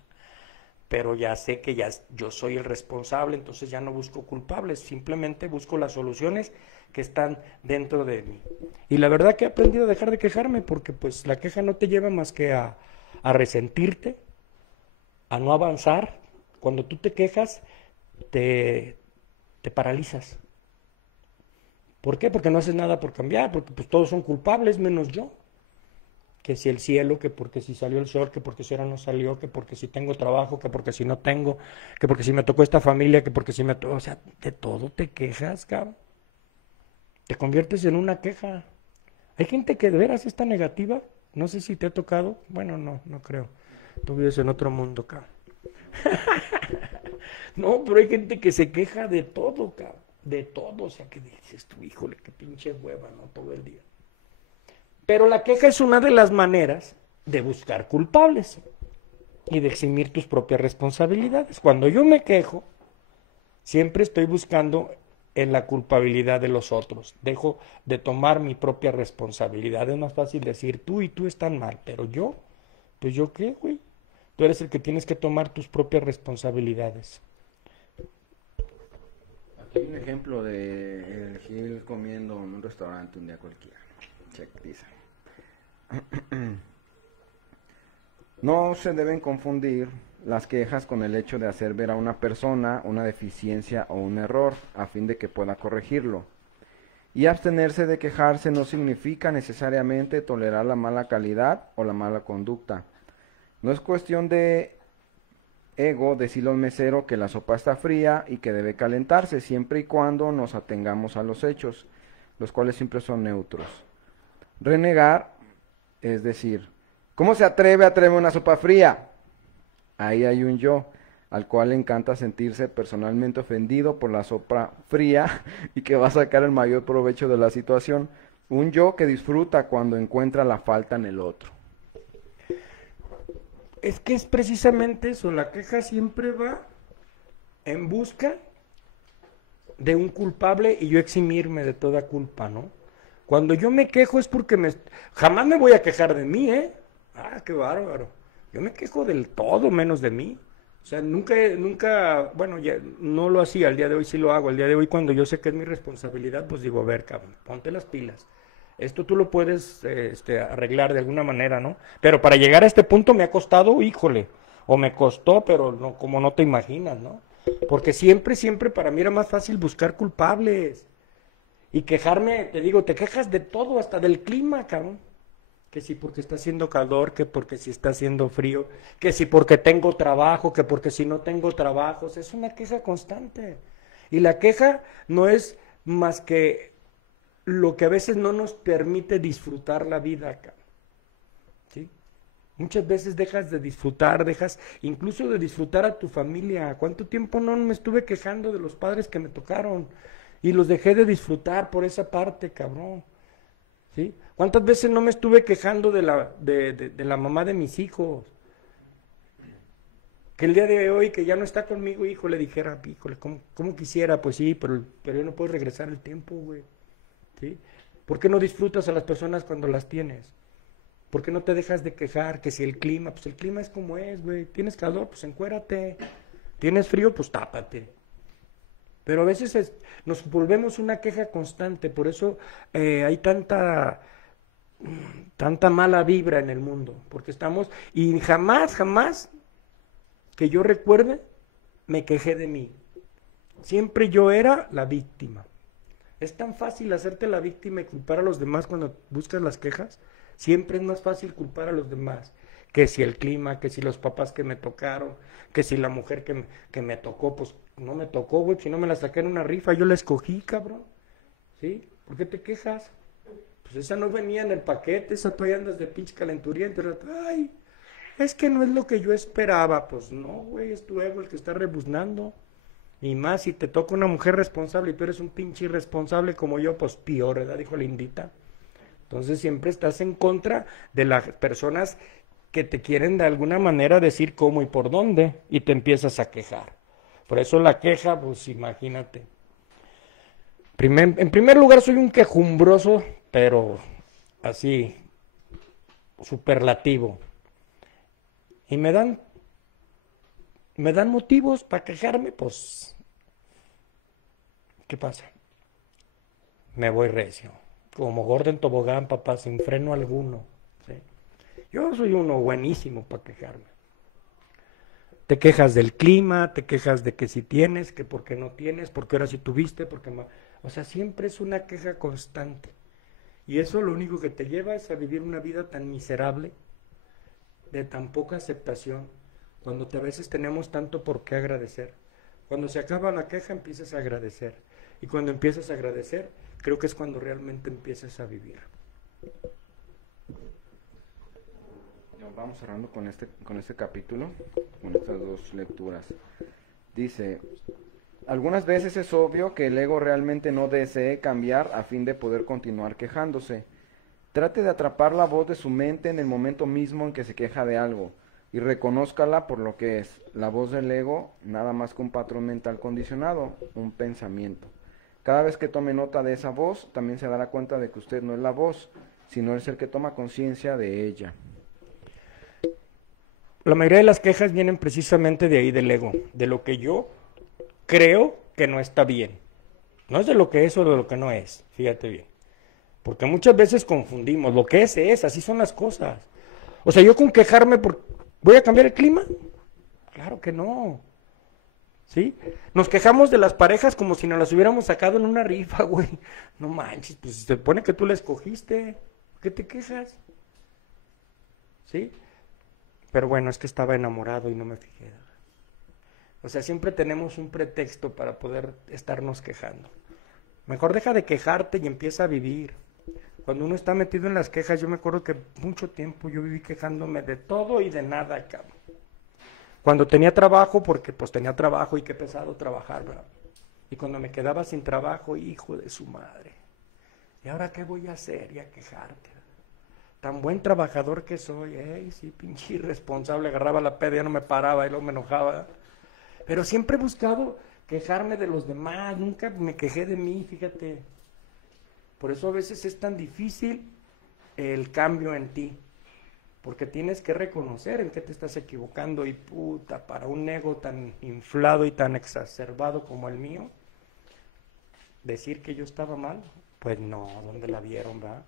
Pero ya sé que ya yo soy el responsable, entonces ya no busco culpables, simplemente busco las soluciones que están dentro de mí. Y la verdad que he aprendido a dejar de quejarme, porque pues la queja no te lleva más que a resentirte, a no avanzar. Cuando tú te quejas, te paralizas. ¿Por qué? Porque no haces nada por cambiar, porque pues todos son culpables menos yo. Que si el cielo, que porque si salió el sol, que porque si ahora no salió, que porque si tengo trabajo, que porque si no tengo, que porque si me tocó esta familia, que porque si me tocó, o sea, de todo te quejas, cabrón. Te conviertes en una queja. Hay gente que de veras está negativa, no sé si te ha tocado, bueno, no creo. Tú vives en otro mundo, cabrón. No, pero hay gente que se queja de todo, cabrón, de todo, o sea, que dices tú, híjole, qué pinche hueva, ¿no? Todo el día. Pero la queja es una de las maneras de buscar culpables y de eximir tus propias responsabilidades. Cuando yo me quejo, siempre estoy buscando en la culpabilidad de los otros. Dejo de tomar mi propia responsabilidad. Es más fácil decir tú y tú están mal, pero yo, pues yo qué, güey. Tú eres el que tienes que tomar tus propias responsabilidades. Aquí hay un ejemplo de el Gil comiendo en un restaurante un día cualquiera. Check, dice. No se deben confundir las quejas con el hecho de hacer ver a una persona una deficiencia o un error a fin de que pueda corregirlo. Y abstenerse de quejarse no significa necesariamente tolerar la mala calidad o la mala conducta. No es cuestión de ego decirle a un mesero que la sopa está fría y que debe calentarse siempre y cuando nos atengamos a los hechos, los cuales siempre son neutros. Renegar es decir, ¿cómo se atreve a traerme una sopa fría? Ahí hay un yo, al cual le encanta sentirse personalmente ofendido por la sopa fría y que va a sacar el mayor provecho de la situación. Un yo que disfruta cuando encuentra la falta en el otro. Es que es precisamente eso, la queja siempre va en busca de un culpable y yo eximirme de toda culpa, ¿no? Cuando yo me quejo es porque jamás me voy a quejar de mí, ¿eh? Ah, qué bárbaro. Yo me quejo del todo menos de mí. O sea, nunca, bueno, ya no lo hacía, al día de hoy sí lo hago. Al día de hoy cuando yo sé que es mi responsabilidad, pues digo, a ver, cabrón, ponte las pilas. Esto tú lo puedes arreglar de alguna manera, ¿no? Pero para llegar a este punto me ha costado, híjole, o me costó, pero no, como no te imaginas, ¿no? Porque siempre para mí era más fácil buscar culpables. Y quejarme, te digo, te quejas de todo, hasta del clima, cabrón. Que si porque está haciendo calor, que porque si está haciendo frío, que si porque tengo trabajo, que porque si no tengo trabajos. Es una queja constante. Y la queja no es más que lo que a veces no nos permite disfrutar la vida, cabrón. ¿Sí? Muchas veces dejas de disfrutar, dejas incluso de disfrutar a tu familia. ¿Cuánto tiempo no me estuve quejando de los padres que me tocaron? Y los dejé de disfrutar por esa parte, cabrón. ¿Sí? ¿Cuántas veces no me estuve quejando de la mamá de mis hijos? Que el día de hoy, que ya no está conmigo, hijo, le dijera, híjole, ¿cómo quisiera? Pues sí, pero yo no puedo regresar el tiempo, güey. ¿Sí? ¿Por qué no disfrutas a las personas cuando las tienes? ¿Por qué no te dejas de quejar? Que si el clima, pues el clima es como es, güey. ¿Tienes calor? Pues encuérate. ¿Tienes frío? Pues tápate. Pero a veces nos volvemos una queja constante, por eso hay tanta mala vibra en el mundo, porque estamos, y jamás que yo recuerde, me quejé de mí. Siempre yo era la víctima. Es tan fácil hacerte la víctima y culpar a los demás cuando buscas las quejas. Siempre es más fácil culpar a los demás. Que si el clima, que si los papás que me tocaron, que si la mujer que me tocó, pues no me tocó, güey, si no me la saqué en una rifa, yo la escogí, cabrón. ¿Sí? ¿Por qué te quejas? Pues esa no venía en el paquete, esa todavía andas de pinche calenturiento. Ay, es que no es lo que yo esperaba. Pues no, güey, es tu ego el que está rebuznando. Y más si te toca una mujer responsable y tú eres un pinche irresponsable como yo, pues peor, ¿verdad? Dijo Lindita. Entonces siempre estás en contra de las personas que te quieren de alguna manera decir cómo y por dónde, y te empiezas a quejar. Por eso la queja, pues imagínate. En primer lugar soy un quejumbroso, pero así, superlativo. Y me dan motivos para quejarme, pues, ¿qué pasa? Me voy recio, como gordo en tobogán, papá, sin freno alguno. ¿Sí? Yo soy uno buenísimo para quejarme. Te quejas del clima, te quejas de que si tienes, que por qué no tienes, porque ahora sí tuviste, porque o sea, siempre es una queja constante. Y eso lo único que te lleva es a vivir una vida tan miserable, de tan poca aceptación, cuando a veces tenemos tanto por qué agradecer. Cuando se acaba la queja empiezas a agradecer. Y cuando empiezas a agradecer, creo que es cuando realmente empiezas a vivir. Vamos cerrando con este capítulo, con estas dos lecturas. Dice, algunas veces es obvio que el ego realmente no desee cambiar a fin de poder continuar quejándose. Trate de atrapar la voz de su mente en el momento mismo en que se queja de algo y reconózcala por lo que es, la voz del ego, nada más que un patrón mental condicionado, un pensamiento. Cada vez que tome nota de esa voz, también se dará cuenta de que usted no es la voz, sino es el que toma conciencia de ella. La mayoría de las quejas vienen precisamente de ahí, del ego, de lo que yo creo que no está bien. No es de lo que es o de lo que no es, fíjate bien. Porque muchas veces confundimos, lo que es, así son las cosas. O sea, yo con quejarme ¿voy a cambiar el clima? Claro que no. ¿Sí? Nos quejamos de las parejas como si nos las hubiéramos sacado en una rifa, güey. No manches, pues se supone que tú la escogiste. ¿Por qué te quejas? ¿Sí? Pero bueno, es que estaba enamorado y no me fijé. O sea, siempre tenemos un pretexto para poder estarnos quejando. Mejor deja de quejarte y empieza a vivir. Cuando uno está metido en las quejas, yo me acuerdo que mucho tiempo yo viví quejándome de todo y de nada, cabrón. Cuando tenía trabajo, porque pues tenía trabajo y qué pesado trabajar, ¿verdad? Y cuando me quedaba sin trabajo, hijo de su madre. ¿Y ahora qué voy a hacer? Y a quejarte. Tan buen trabajador que soy, sí, pinche irresponsable, agarraba la peda, ya no me paraba y luego me enojaba. Pero siempre he buscado quejarme de los demás, nunca me quejé de mí, fíjate. Por eso a veces es tan difícil el cambio en ti, porque tienes que reconocer en qué te estás equivocando y puta, para un ego tan inflado y tan exacerbado como el mío, decir que yo estaba mal, pues no, ¿dónde la vieron, verdad?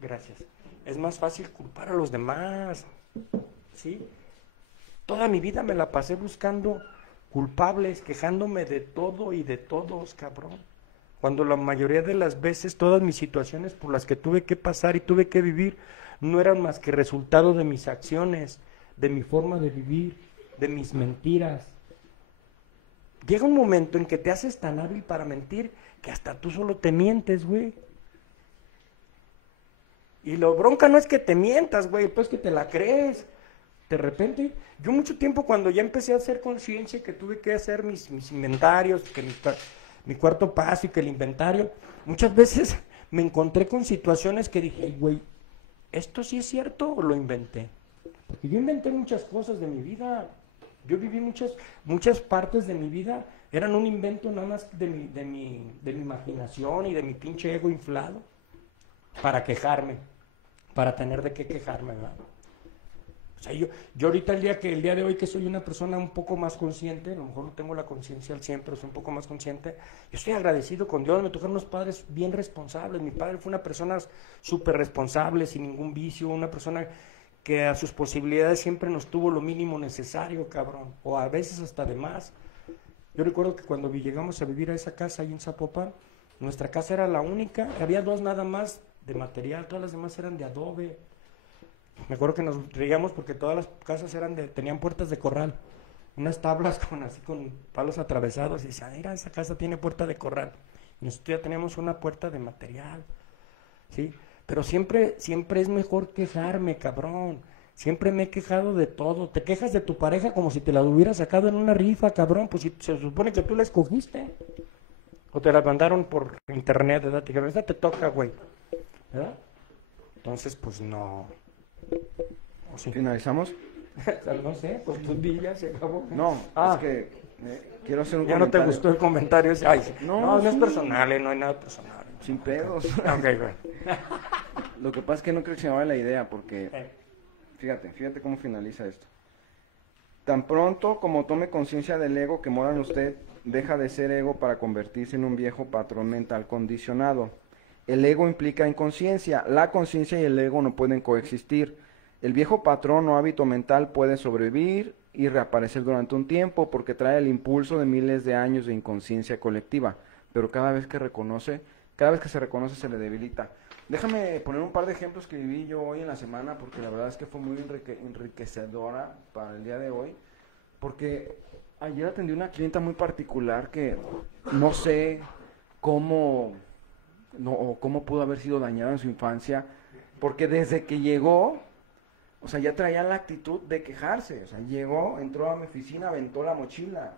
Gracias. Es más fácil culpar a los demás, ¿sí? Toda mi vida me la pasé buscando culpables, quejándome de todo y de todos, cabrón. Cuando la mayoría de las veces todas mis situaciones por las que tuve que pasar y tuve que vivir no eran más que resultado de mis acciones, de mi forma de vivir, de mis mentiras. Llega un momento en que te haces tan hábil para mentir que hasta tú solo te mientes, güey. Y lo bronca no es que te mientas, güey, pues que te la crees. De repente, yo mucho tiempo cuando ya empecé a hacer conciencia que tuve que hacer mis inventarios, que mi cuarto paso y que el inventario, muchas veces me encontré con situaciones que dije, güey, ¿esto sí es cierto o lo inventé? Porque yo inventé muchas cosas de mi vida, yo viví muchas partes de mi vida, eran un invento nada más de mi imaginación y de mi pinche ego inflado. para quejarme, para tener de qué quejarme, ¿verdad? O sea, yo ahorita el día de hoy que soy una persona un poco más consciente, a lo mejor no tengo la conciencia al 100, pero soy un poco más consciente, yo estoy agradecido con Dios, me tocaron unos padres bien responsables, mi padre fue una persona súper responsable, sin ningún vicio, una persona que a sus posibilidades siempre nos tuvo lo mínimo necesario, cabrón, o a veces hasta de más. Yo recuerdo que cuando llegamos a vivir a esa casa ahí en Zapopan, nuestra casa era la única, había 2 nada más de material, todas las demás eran de adobe. Me acuerdo que nos reíamos porque todas las casas tenían puertas de corral, unas tablas así con palos atravesados, y decían, mira, esa casa tiene puerta de corral. Y nosotros ya teníamos una puerta de material, ¿sí? Pero siempre es mejor quejarme, cabrón. Siempre me he quejado de todo. Te quejas de tu pareja como si te la hubieras sacado en una rifa, cabrón. Pues si se supone que tú la escogiste. O te la mandaron por internet, ¿verdad? Te dijeron, esta te toca, güey. ¿Verdad? Entonces, pues no. ¿O sí? ¿Finalizamos? No sé, pues tu día se acabó. No, es que quiero hacer un ya comentario. no te gustó el comentario. Ay, no sí. es personal, no hay nada personal. Sin pedos. Ok, güey. Lo que pasa es que no creo que se me vaya la idea, porque fíjate cómo finaliza esto. Tan pronto como tome conciencia del ego que mora en usted, deja de ser ego para convertirse en un viejo patrón mental condicionado. El ego implica inconsciencia. La conciencia y el ego no pueden coexistir. El viejo patrón o hábito mental puede sobrevivir y reaparecer durante un tiempo porque trae el impulso de miles de años de inconsciencia colectiva, pero cada vez que se reconoce se le debilita. Déjame poner un par de ejemplos que viví yo hoy en la semana, porque la verdad es que fue muy enriquecedora para el día de hoy, porque ayer atendí una clienta muy particular que no sé cómo pudo haber sido dañada en su infancia, porque desde que llegó, o sea, ya traía la actitud de quejarse. O sea, llegó, entró a mi oficina, aventó la mochila.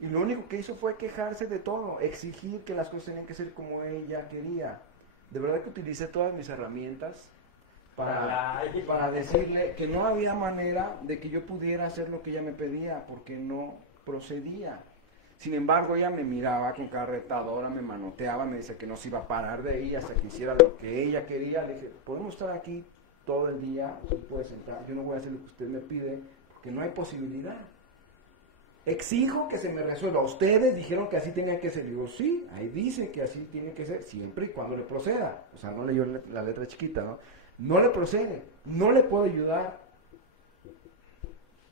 Y lo único que hizo fue quejarse de todo, exigir que las cosas tenían que ser como ella quería. De verdad que utilicé todas mis herramientas para decirle que no había manera de que yo pudiera hacer lo que ella me pedía, porque no procedía. Sin embargo, ella me miraba con cara retadora, me manoteaba, me decía que no se iba a parar de ahí hasta que hiciera lo que ella quería. Le dije, podemos estar aquí todo el día, usted puede sentar, yo no voy a hacer lo que usted me pide, porque no hay posibilidad. Exijo que se me resuelva. Ustedes dijeron que así tenía que ser. Digo, sí, ahí dice que así tiene que ser, siempre y cuando le proceda. O sea, no leyó la letra chiquita, ¿no? No le procede, no le puedo ayudar.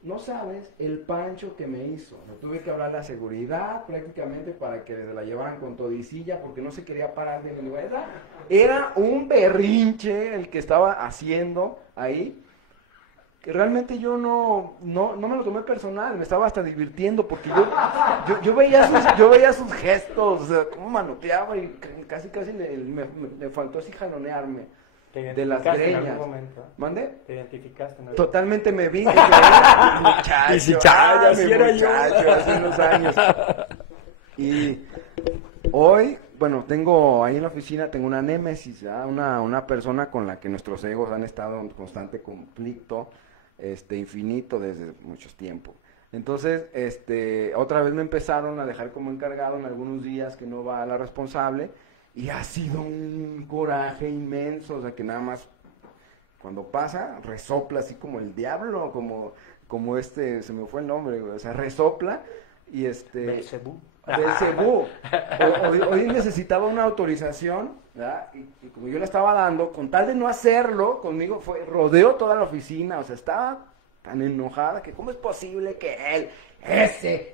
No sabes el pancho que me hizo. Me tuve que hablar de la seguridad prácticamente para que la llevaran con todicilla porque no se quería parar de mi lugar. Era un berrinche el que estaba haciendo ahí, que realmente yo no me lo tomé personal, me estaba hasta divirtiendo porque yo veía sus gestos, o sea, cómo manoteaba y casi me faltó así jalonearme. De las greñas. ¿Mande? ¿Te identificaste? ¿No? Totalmente me vi. Muchacho, hace unos años. Y hoy, bueno, tengo ahí en la oficina, tengo una némesis, una persona con la que nuestros egos han estado en constante conflicto, infinito desde muchos tiempos. Entonces, otra vez me empezaron a dejar como encargado en algunos días que no va la responsable. Y ha sido un coraje inmenso, o sea, que nada más cuando pasa, resopla así como el diablo, como se me fue el nombre, o sea, resopla y Belcebú. Hoy necesitaba una autorización, ¿verdad? Y como yo le estaba dando, con tal de no hacerlo, conmigo rodeó toda la oficina, o sea, estaba tan enojada que cómo es posible que él,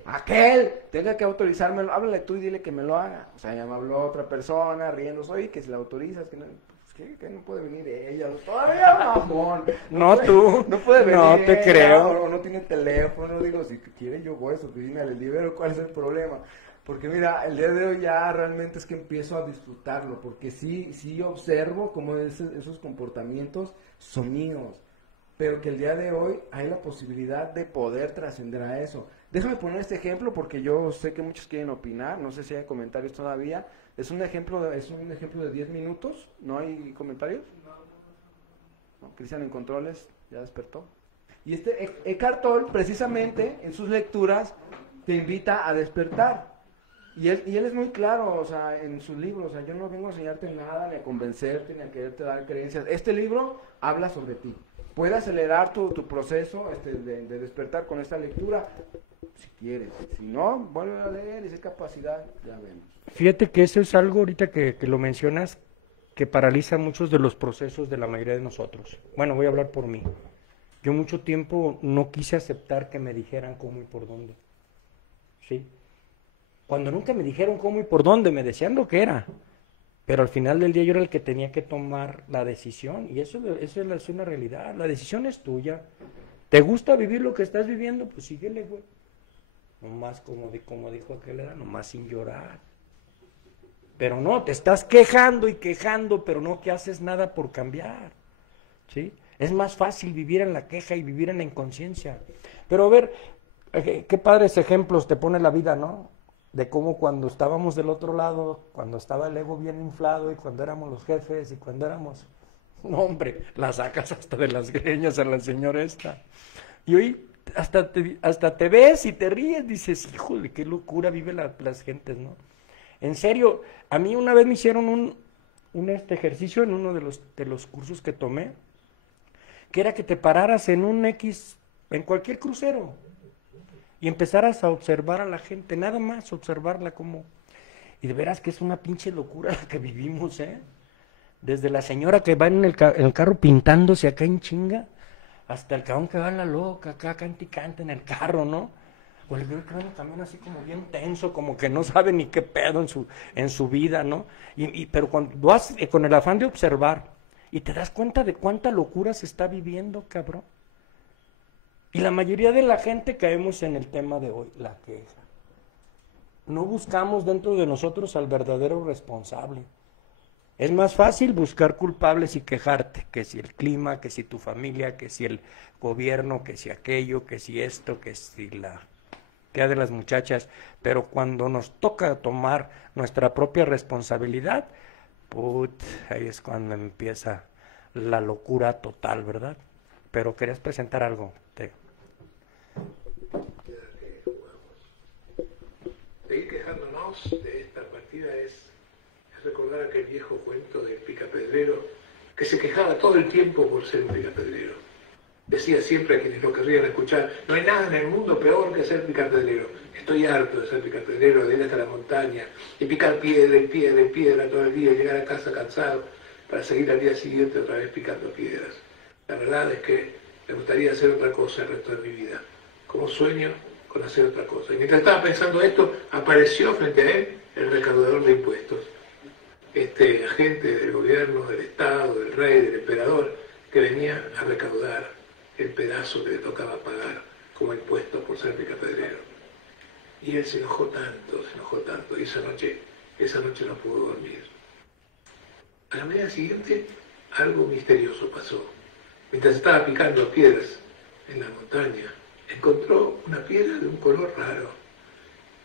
aquel, tenga que autorizármelo, háblale tú y dile que me lo haga. O sea, ya me habló otra persona, riéndose, oye, que si la autorizas, que no, pues, que no puede venir ella, todavía mamón. No tú, no puede venir no te ella, creo. o no tiene teléfono, digo, si quiere yo voy a su oficina, le libero, ¿cuál es el problema? Porque mira, el día de hoy ya realmente es que empiezo a disfrutarlo, porque sí observo cómo esos comportamientos son míos, pero que el día de hoy hay la posibilidad de poder trascender a eso. Déjame poner este ejemplo porque yo sé que muchos quieren opinar, no sé si hay comentarios todavía. Es un ejemplo de 10 minutos, ¿no hay comentarios? No, Cristian en controles, ya despertó. Y Eckhart Tolle precisamente en sus lecturas te invita a despertar. Y él es muy claro, o sea, en su libro, o sea, yo no vengo a enseñarte nada, ni a convencerte, ni a quererte dar creencias. Este libro habla sobre ti. Puede acelerar tu proceso de despertar con esta lectura, si quieres. Si no, vuelve a leer y si hay capacidad, ya vemos. Fíjate que eso es algo ahorita que lo mencionas, que paraliza muchos de los procesos de la mayoría de nosotros. Bueno, voy a hablar por mí. Yo mucho tiempo no quise aceptar que me dijeran cómo y por dónde. ¿Sí? Cuando nunca me dijeron cómo y por dónde, me decían lo que era. Pero al final del día yo era el que tenía que tomar la decisión. Y eso es una realidad. La decisión es tuya. ¿Te gusta vivir lo que estás viviendo? Pues síguele, güey. Nomás como dijo aquel, era nomás sin llorar. Pero no, te estás quejando y quejando, pero no que haces nada por cambiar. ¿Sí? Es más fácil vivir en la queja y vivir en la inconsciencia. Pero a ver, qué padres ejemplos te pone la vida, ¿no? De cómo cuando estábamos del otro lado, cuando estaba el ego bien inflado y cuando éramos los jefes y cuando éramos... No, hombre, la sacas hasta de las greñas a la señora esta. Y hoy hasta te ves y te ríes, dices, híjole, qué locura vive las gentes, ¿no? En serio, a mí una vez me hicieron un ejercicio en uno de los cursos que tomé, que era que te pararas en en cualquier crucero, y empezaras a observar a la gente, nada más observarla como... Y de veras que es una pinche locura la que vivimos, ¿eh? Desde la señora que va en el carro pintándose acá en chinga, hasta el cabrón que va en la loca, acá canta y canta en el carro, ¿no? O el que va en el camión así como bien tenso, como que no sabe ni qué pedo en su vida, ¿no? Pero cuando vas con el afán de observar y te das cuenta de cuánta locura se está viviendo, cabrón. Y la mayoría de la gente caemos en el tema de hoy, la queja. No buscamos dentro de nosotros al verdadero responsable. Es más fácil buscar culpables y quejarte, que si el clima, que si tu familia, que si el gobierno, que si aquello, que si esto, que si la que de las muchachas. Pero cuando nos toca tomar nuestra propia responsabilidad, ahí es cuando empieza la locura total, ¿verdad? Pero querías presentar algo, Teo. Seguir quejándonos de esta partida es recordar aquel viejo cuento del picapedrero que se quejaba todo el tiempo por ser un picapedrero. Decía siempre a quienes lo querrían escuchar, no hay nada en el mundo peor que ser picapedrero. Estoy harto de ser picapedrero, de ir hasta la montaña y picar piedra y piedra y piedra todo el día y llegar a casa cansado para seguir al día siguiente otra vez picando piedras. La verdad es que me gustaría hacer otra cosa el resto de mi vida. Como sueño con hacer otra cosa. Y mientras estaba pensando esto, apareció frente a él el recaudador de impuestos. Este agente del gobierno, del Estado, del rey, del emperador, que venía a recaudar el pedazo que le tocaba pagar como impuesto por ser picapedrero. Y él se enojó tanto, y esa noche no pudo dormir. A la mañana siguiente, algo misterioso pasó. Mientras estaba picando piedras en la montaña, encontró una piedra de un color raro.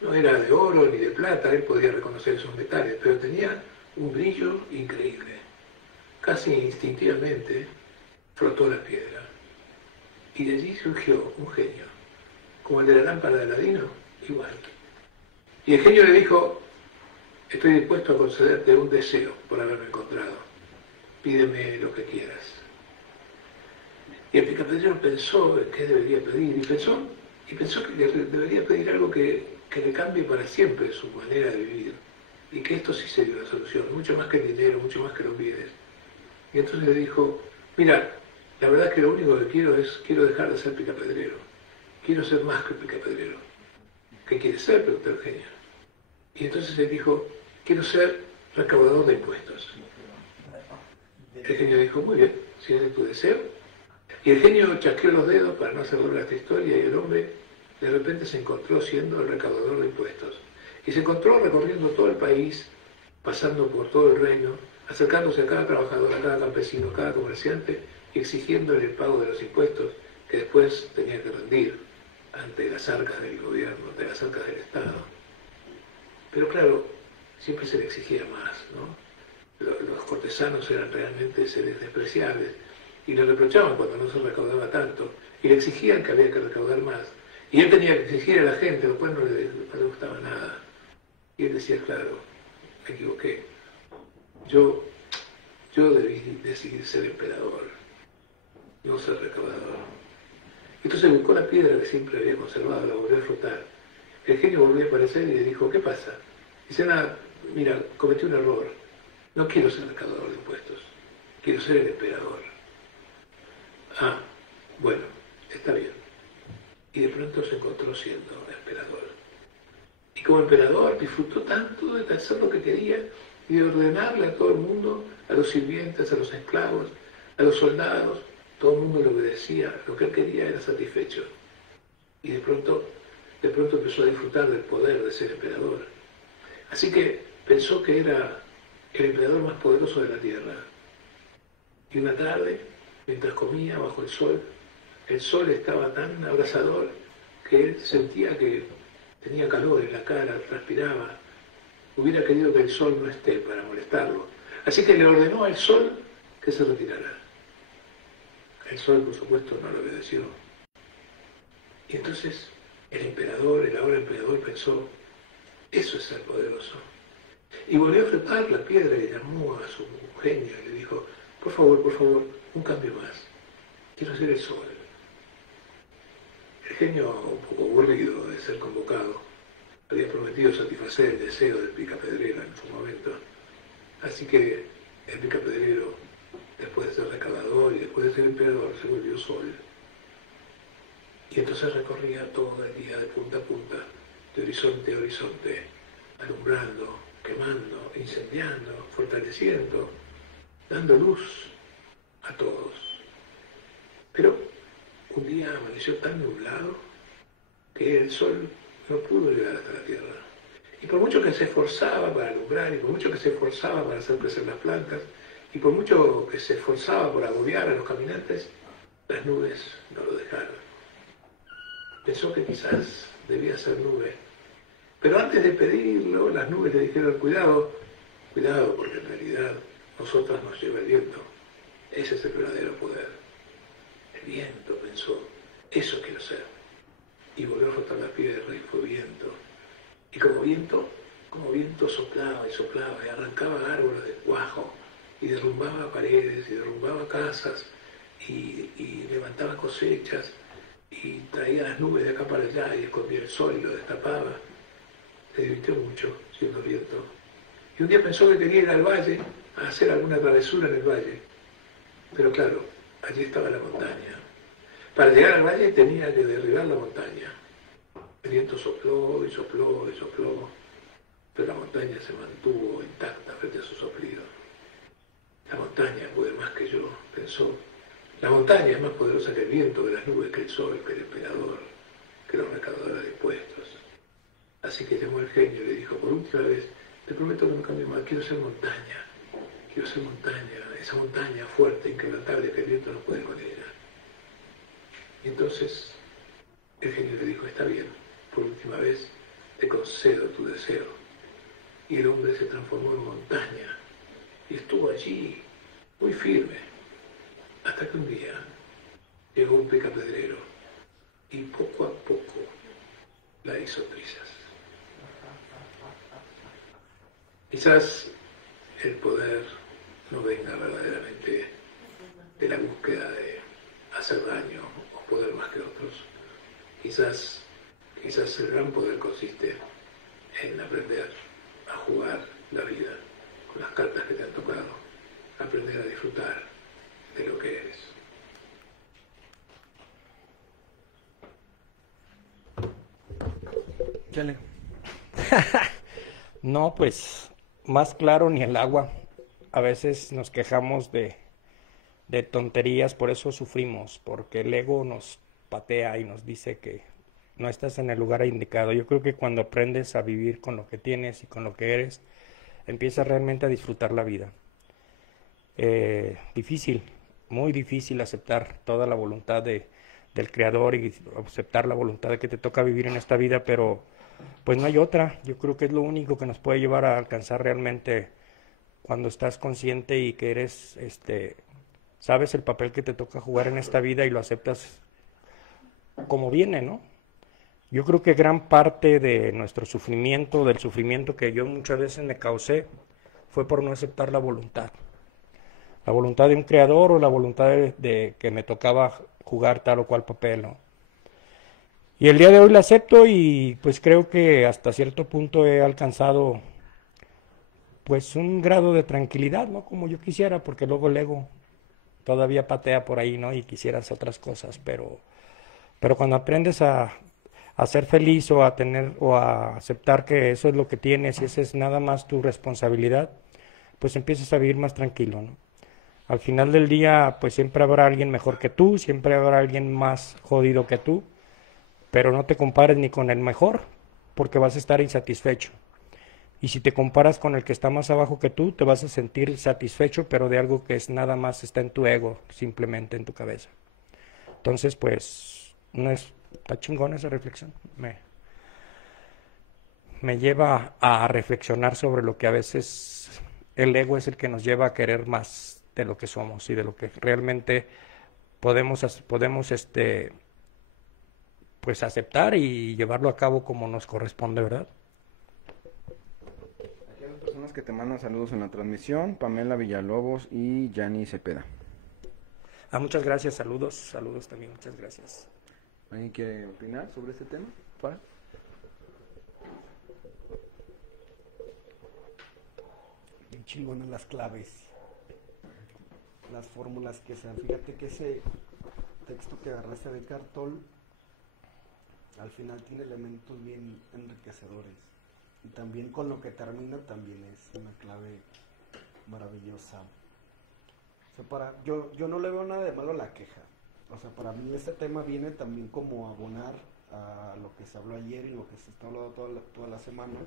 No era de oro ni de plata, él podía reconocer esos metales, pero tenía un brillo increíble. Casi instintivamente frotó la piedra. Y de allí surgió un genio, como el de la lámpara de Aladino, igual. Y el genio le dijo, estoy dispuesto a concederte un deseo por haberme encontrado. Pídeme lo que quieras. Y el picapedrero pensó en qué debería pedir, y pensó que debería pedir algo que le cambie para siempre su manera de vivir. Y que esto sí sería una solución, mucho más que el dinero, mucho más que los bienes. Y entonces le dijo, mira, la verdad es que lo único que quiero dejar de ser picapedrero. Quiero ser más que picapedrero. ¿Qué quieres ser? Preguntó el genio. Y entonces le dijo, quiero ser recaudador de impuestos. El genio dijo, muy bien, si ese es tu deseo. Y el genio chasqueó los dedos para no hacer larga esta historia y el hombre de repente se encontró siendo el recaudador de impuestos. Y se encontró recorriendo todo el país, pasando por todo el reino, acercándose a cada trabajador, a cada campesino, a cada comerciante y exigiéndole el pago de los impuestos que después tenía que rendir ante las arcas del gobierno, ante las arcas del Estado. Pero claro, siempre se le exigía más, ¿no? Los cortesanos eran realmente seres despreciables y le reprochaban cuando no se recaudaba tanto y le exigían que había que recaudar más. Y él tenía que exigir a la gente, lo cual no le gustaba nada. Y él decía, claro, me equivoqué. Yo debí decidir ser emperador, no ser recaudador. Entonces buscó la piedra que siempre había conservado, la volvió a frotar. El genio volvió a aparecer y le dijo, ¿qué pasa? Dice, nada, mira, cometí un error. No quiero ser recaudador de impuestos, quiero ser el emperador. Ah, bueno, está bien. Y de pronto se encontró siendo emperador. Y como emperador disfrutó tanto de hacer lo que quería y de ordenarle a todo el mundo, a los sirvientes, a los esclavos, a los soldados, todo el mundo le obedecía, lo que él quería era satisfecho. Y de pronto empezó a disfrutar del poder de ser emperador. Así que pensó que era el emperador más poderoso de la tierra. Y una tarde, mientras comía bajo el sol estaba tan abrasador que él sentía que tenía calor en la cara, transpiraba. Hubiera querido que el sol no esté para molestarlo. Así que le ordenó al sol que se retirara. El sol, por supuesto, no lo obedeció. Y entonces el ahora emperador, pensó, eso es ser poderoso. Y volvió a frotar la piedra y llamó a su genio y le dijo, por favor, un cambio más. Quiero ser el sol. El genio, un poco aburrido de ser convocado, había prometido satisfacer el deseo del picapedrero en su momento. Así que el picapedrero, después de ser recaudador y después de ser emperador, se volvió sol. Y entonces recorría todo el día de punta a punta, de horizonte a horizonte, alumbrando, quemando, incendiando, fortaleciendo, dando luz a todos. Pero un día amaneció tan nublado que el sol no pudo llegar hasta la tierra. Y por mucho que se esforzaba para alumbrar, y por mucho que se esforzaba para hacer crecer las plantas, y por mucho que se esforzaba por agobiar a los caminantes, las nubes no lo dejaron. Pensó que quizás debía ser nube. Pero antes de pedirlo, las nubes le dijeron, cuidado, porque en realidad nosotras nos lleva el viento. Ese es el verdadero poder. El viento, pensó, eso quiero ser. Y volvió a frotar la piedra y fue viento. Y como viento soplaba y arrancaba árboles de cuajo, y derrumbaba paredes, y derrumbaba casas, y levantaba cosechas, y traía las nubes de acá para allá, y escondía el sol y lo destapaba. Se divirtió mucho siendo viento. Y un día pensó que quería ir al valle a hacer alguna travesura en el valle. Pero claro, allí estaba la montaña. Para llegar al valle tenía que derribar la montaña. El viento sopló y sopló y sopló, pero la montaña se mantuvo intacta frente a su soplido. La montaña puede más que yo, pensó. La montaña es más poderosa que el viento, que las nubes, que el sol, que el emperador, que los recaudadores de impuestos. Así que llamó al genio y le dijo, por última vez, te prometo que no cambio más, quiero ser montaña, esa montaña fuerte, inquebrantable, que el viento no puede con ella. Y entonces el genio le dijo, está bien, por última vez te concedo tu deseo. Y el hombre se transformó en montaña y estuvo allí, muy firme, hasta que un día llegó un picapedrero y poco a poco la hizo trizas. Quizás el poder no venga verdaderamente de la búsqueda de hacer daño o poder más que otros. Quizás el gran poder consiste en aprender a jugar la vida con las cartas que te han tocado, aprender a disfrutar de lo que eres. Chale. No, pues más claro ni el agua. A veces nos quejamos de tonterías, por eso sufrimos, porque el ego nos patea y nos dice que no estás en el lugar indicado. Yo creo que cuando aprendes a vivir con lo que tienes y con lo que eres, empiezas realmente a disfrutar la vida. Difícil, muy difícil aceptar toda la voluntad del Creador y aceptar la voluntad de que te toca vivir en esta vida, pero pues no hay otra. Yo creo que es lo único que nos puede llevar a alcanzar realmente cuando estás consciente y que eres, sabes el papel que te toca jugar en esta vida y lo aceptas como viene, ¿no? Yo creo que gran parte de nuestro sufrimiento, del sufrimiento que yo muchas veces me causé, fue por no aceptar la voluntad. La voluntad de un creador o la voluntad de que me tocaba jugar tal o cual papel, ¿no? Y el día de hoy la acepto y pues creo que hasta cierto punto he alcanzado pues un grado de tranquilidad, ¿no? Como yo quisiera, porque luego el ego todavía patea por ahí, ¿no? Y quisieras otras cosas, pero cuando aprendes a ser feliz o a tener o a aceptar que eso es lo que tienes y esa es nada más tu responsabilidad, pues empiezas a vivir más tranquilo, ¿no? Al final del día, pues siempre habrá alguien mejor que tú, siempre habrá alguien más jodido que tú, pero no te compares ni con el mejor, porque vas a estar insatisfecho. Y si te comparas con el que está más abajo que tú, te vas a sentir satisfecho, pero de algo que es nada más está en tu ego, simplemente en tu cabeza. Entonces, pues, no es, está chingona esa reflexión. Me lleva a reflexionar sobre lo que a veces el ego es el que nos lleva a querer más de lo que somos y de lo que realmente podemos pues aceptar y llevarlo a cabo como nos corresponde, ¿verdad? Aquí hay dos personas que te mandan saludos en la transmisión, Pamela Villalobos y Yanni Cepeda. Muchas gracias, saludos también, muchas gracias. ¿Alguien quiere opinar sobre este tema? ¿Para? Bien chingonas las claves, las fórmulas que sean. Fíjate que ese texto que agarraste de Eckhart Tolle al final tiene elementos bien enriquecedores. Y también con lo que termina también es una clave maravillosa. O sea, yo no le veo nada de malo a la queja. O sea, para mí este tema viene también como a abonar a lo que se habló ayer y lo que se está hablando toda la semana,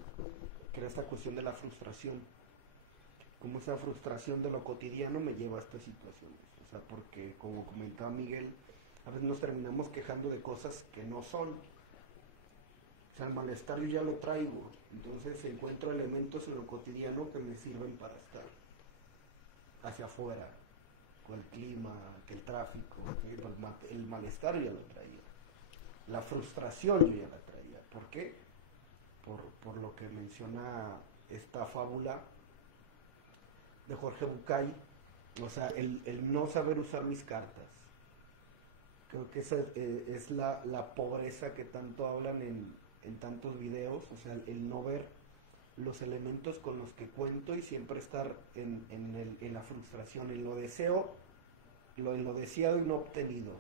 que era esta cuestión de la frustración. Como esa frustración de lo cotidiano me lleva a estas situaciones. O sea, porque como comentaba Miguel, a veces nos terminamos quejando de cosas que no son. O sea, el malestar yo ya lo traigo. Entonces encuentro elementos en lo cotidiano que me sirven para estar hacia afuera. Con el clima, que el tráfico, que el malestar yo ya lo traía. La frustración yo ya la traía. ¿Por qué? Por lo que menciona esta fábula de Jorge Bucay. O sea, el no saber usar mis cartas. Creo que esa es la pobreza que tanto hablan en tantos videos. O sea, el no ver los elementos con los que cuento y siempre estar en la frustración, en lo deseo, en lo deseado y no obtenido.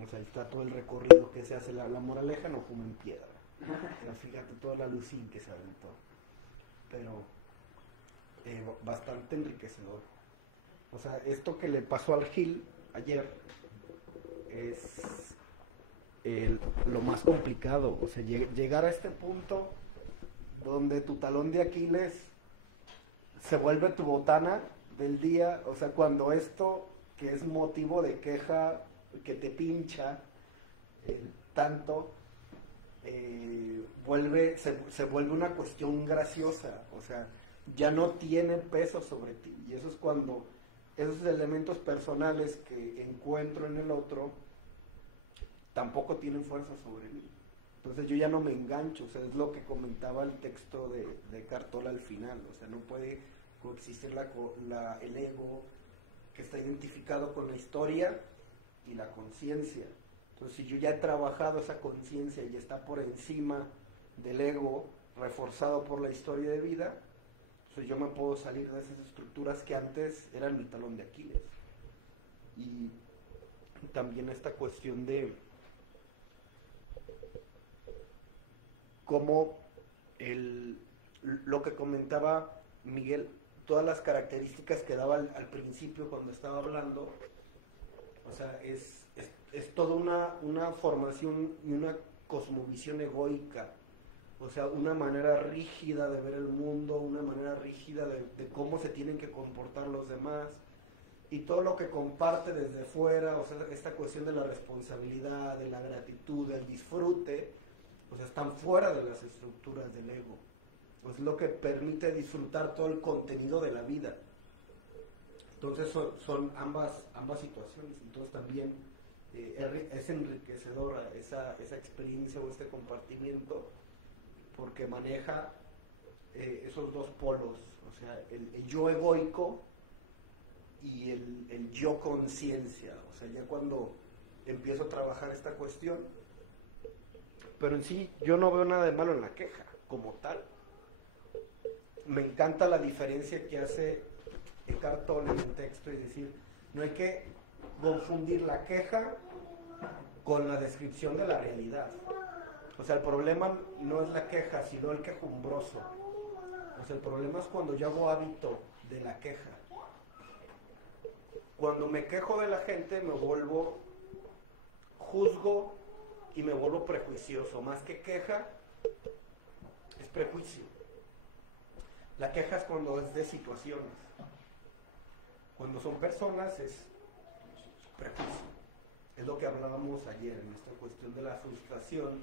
O sea, ahí está todo el recorrido que se hace. La moraleja: no fumen piedra. O sea, fíjate toda la lucín que se aventó. Pero bastante enriquecedor. O sea, esto que le pasó al Gil ayer es lo más complicado. O sea, llegar a este punto donde tu talón de Aquiles se vuelve tu botana del día. O sea, cuando esto que es motivo de queja, que te pincha tanto, se vuelve una cuestión graciosa. O sea, ya no tiene peso sobre ti. Y eso es cuando esos elementos personales que encuentro en el otro tampoco tienen fuerza sobre mí. Entonces yo ya no me engancho. O sea, es lo que comentaba el texto de Eckhart Tolle al final. O sea, no puede coexistir el ego que está identificado con la historia y la conciencia. Entonces, si yo ya he trabajado esa conciencia y está por encima del ego, reforzado por la historia de vida, pues yo me puedo salir de esas estructuras que antes eran mi talón de Aquiles. Y también esta cuestión de cómo lo que comentaba Miguel, todas las características que daba al principio cuando estaba hablando, o sea, es toda una formación y una cosmovisión egoica. O sea, una manera rígida de ver el mundo, una manera rígida de cómo se tienen que comportar los demás, y todo lo que comparte desde fuera. O sea, esta cuestión de la responsabilidad, de la gratitud, del disfrute, o sea, están fuera de las estructuras del ego. Pues es lo que permite disfrutar todo el contenido de la vida. Entonces son ambas situaciones. Entonces también es enriquecedora esa experiencia o este compartimiento, porque maneja esos dos polos, o sea, el yo egoico y el yo conciencia. O sea, ya cuando empiezo a trabajar esta cuestión, pero en sí yo no veo nada de malo en la queja como tal. Me encanta la diferencia que hace Eckhart Tolle en el texto y decir, no hay que confundir la queja con la descripción de la realidad. O sea, el problema no es la queja, sino el quejumbroso. O sea, el problema es cuando yo hago hábito de la queja. Cuando me quejo de la gente me vuelvo, juzgo y me vuelvo prejuicioso. Más que queja, es prejuicio. La queja es cuando es de situaciones. Cuando son personas es prejuicio. Es lo que hablábamos ayer en esta cuestión de la frustración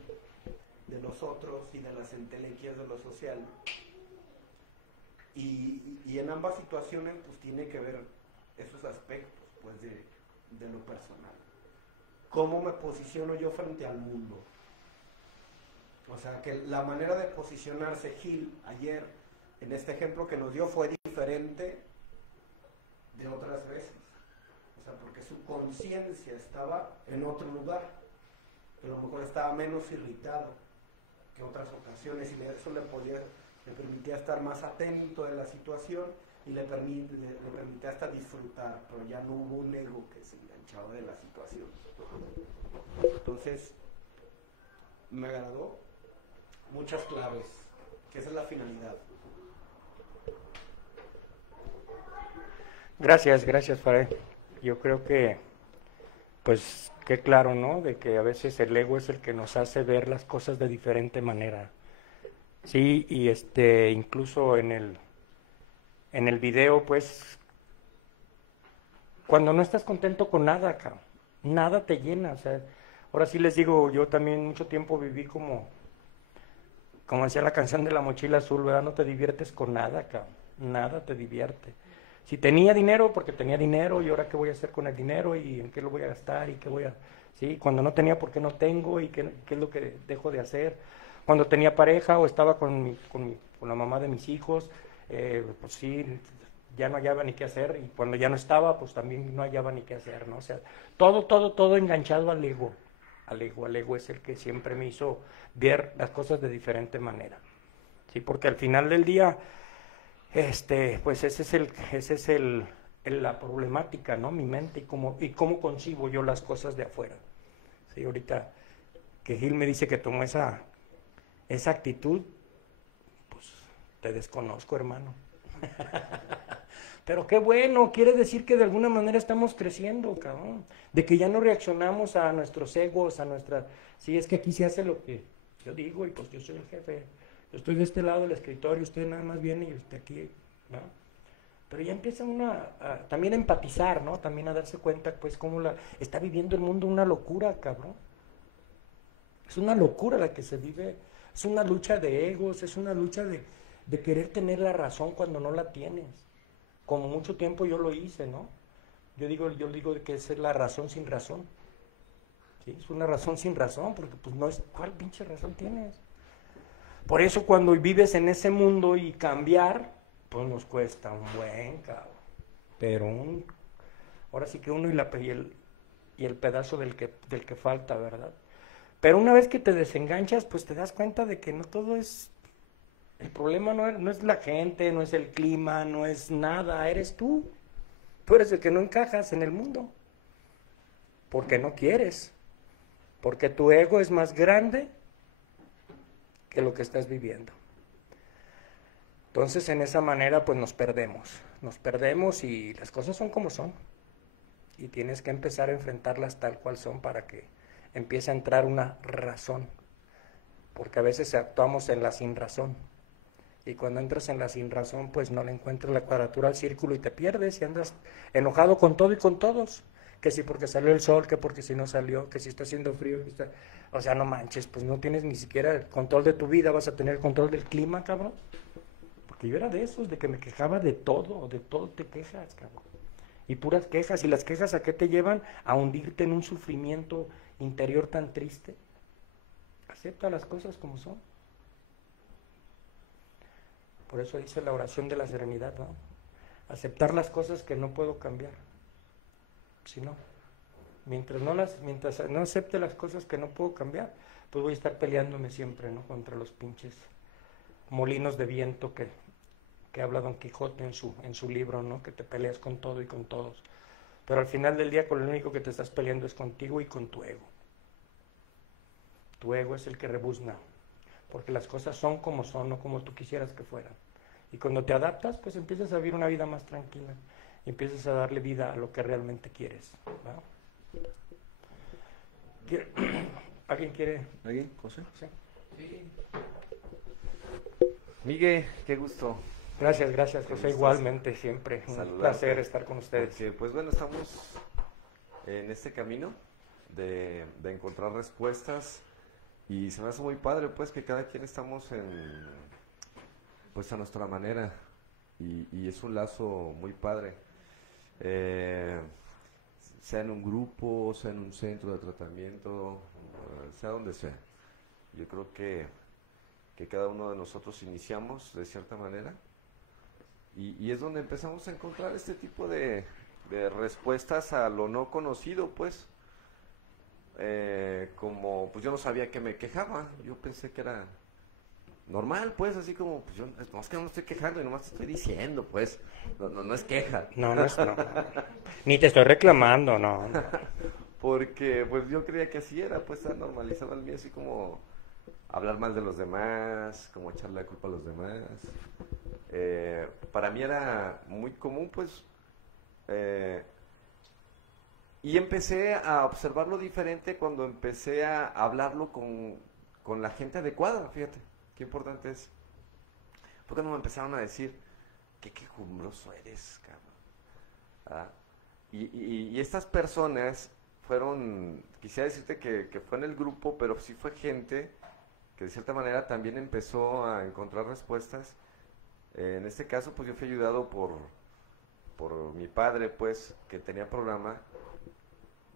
de los otros y de las entelequias de lo social. Y en ambas situaciones pues tiene que ver esos aspectos pues de lo personal. ¿Cómo me posiciono yo frente al mundo? O sea, que la manera de posicionarse Gil ayer en este ejemplo que nos dio fue diferente de otras veces. O sea, porque su conciencia estaba en otro lugar, pero a lo mejor estaba menos irritado que otras ocasiones, y eso le permitía estar más atento de la situación y le permitía hasta disfrutar, pero ya no hubo un ego que se enganchaba de la situación. Entonces, me agradó muchas claves, que esa es la finalidad. Gracias, Farid. Yo creo que, pues, qué claro, ¿no? De que a veces el ego es el que nos hace ver las cosas de diferente manera. Sí, y incluso en el video, pues, cuando no estás contento con nada, cabrón, nada te llena. O sea, ahora sí les digo, yo también mucho tiempo viví como decía la canción de La Mochila Azul, ¿verdad? No te diviertes con nada, cabrón, nada te divierte. Si tenía dinero, porque tenía dinero, y ahora qué voy a hacer con el dinero, y en qué lo voy a gastar, y qué voy a... Sí, cuando no tenía, ¿por qué no tengo? Y qué es lo que dejo de hacer. Cuando tenía pareja o estaba con la mamá de mis hijos, pues sí, ya no hallaba ni qué hacer, y cuando ya no estaba, pues también no hallaba ni qué hacer, ¿no? O sea, todo enganchado al ego. Al ego es el que siempre me hizo ver las cosas de diferente manera. Sí, porque al final del día... pues esa es la problemática, ¿no? Mi mente y cómo concibo yo las cosas de afuera. Sí, ahorita que Gil me dice que tomó esa actitud, pues te desconozco, hermano. Pero qué bueno, quiere decir que de alguna manera estamos creciendo, cabrón. De que ya no reaccionamos a nuestros egos, a nuestra... Sí, es que aquí se hace lo que yo digo y pues yo soy el jefe. Yo estoy de este lado del escritorio, usted nada más viene y usted aquí, ¿no? Pero ya empieza también a empatizar, ¿no? También a darse cuenta, pues, cómo está viviendo el mundo una locura, cabrón. Es una locura la que se vive, es una lucha de egos, es una lucha de querer tener la razón cuando no la tienes. Como mucho tiempo yo lo hice, ¿no? Yo digo que es la razón sin razón. ¿Sí? Es una razón sin razón, porque pues no es, ¿cuál pinche razón tienes? Por eso cuando vives en ese mundo y cambiar, pues nos cuesta un buen, cabrón. Pero ahora sí que uno y el pedazo del que falta, ¿verdad? Pero una vez que te desenganchas, pues te das cuenta de que no todo es... El problema no es la gente, no es el clima, no es nada, eres tú. Tú eres el que no encajas en el mundo. Porque no quieres. Porque tu ego es más grande que lo que estás viviendo. Entonces, en esa manera, pues nos perdemos y las cosas son como son. Y tienes que empezar a enfrentarlas tal cual son para que empiece a entrar una razón. Porque a veces actuamos en la sin razón. Y cuando entras en la sin razón, pues no le encuentras la cuadratura al círculo y te pierdes y andas enojado con todo y con todos. Que si porque salió el sol, que porque si no salió, que si está haciendo frío, que está... O sea, no manches, pues no tienes ni siquiera el control de tu vida, vas a tener el control del clima, cabrón. Porque yo era de esos, de que me quejaba de todo te quejas, cabrón. Y puras quejas. ¿Y las quejas a qué te llevan? A hundirte en un sufrimiento interior tan triste. Acepta las cosas como son. Por eso dice la oración de la serenidad, ¿no? Aceptar las cosas que no puedo cambiar. Si no, mientras no acepte las cosas que no puedo cambiar, pues voy a estar peleándome siempre, ¿no? Contra los pinches molinos de viento que habla Don Quijote en su libro, ¿no? Que te peleas con todo y con todos. Pero al final del día con lo único que te estás peleando es contigo y con tu ego. Tu ego es el que rebuzna, porque las cosas son como son, no como tú quisieras que fueran. Y cuando te adaptas, pues empiezas a vivir una vida más tranquila, y empiezas a darle vida a lo que realmente quieres, ¿no? ¿Alguien quiere? ¿Alguien? ¿José? Sí. Miguel, qué gusto. Gracias, Qué José, gusto igualmente, siempre. Un saludarte. placer estar con ustedes. Porque, pues bueno, estamos en este camino de encontrar respuestas y se me hace muy padre, pues, que cada quien estamos pues a nuestra manera y es un lazo muy padre. Sea en un grupo, sea en un centro de tratamiento, sea donde sea. Yo creo que cada uno de nosotros iniciamos de cierta manera y es donde empezamos a encontrar este tipo de respuestas a lo no conocido, pues. Como, pues yo no sabía que me quejaba, yo pensé que era normal, pues, así como, pues yo, no es que no me estoy quejando y nomás te estoy diciendo, pues, no es queja. No, no. Ni te estoy reclamando, no. Porque, pues yo creía que así era, pues, tan normalizado el mío, así como hablar mal de los demás, como echarle la culpa a los demás. Para mí era muy común, pues, y empecé a observarlo diferente cuando empecé a hablarlo con la gente adecuada, fíjate, qué importante es. Fue cuando me empezaron a decir, qué quejumbroso eres, cabrón. ¿Ah? Y estas personas fueron, quisiera decirte que fue en el grupo, pero sí fue gente que de cierta manera también empezó a encontrar respuestas. En este caso, pues yo fui ayudado por mi padre, pues, que tenía programa.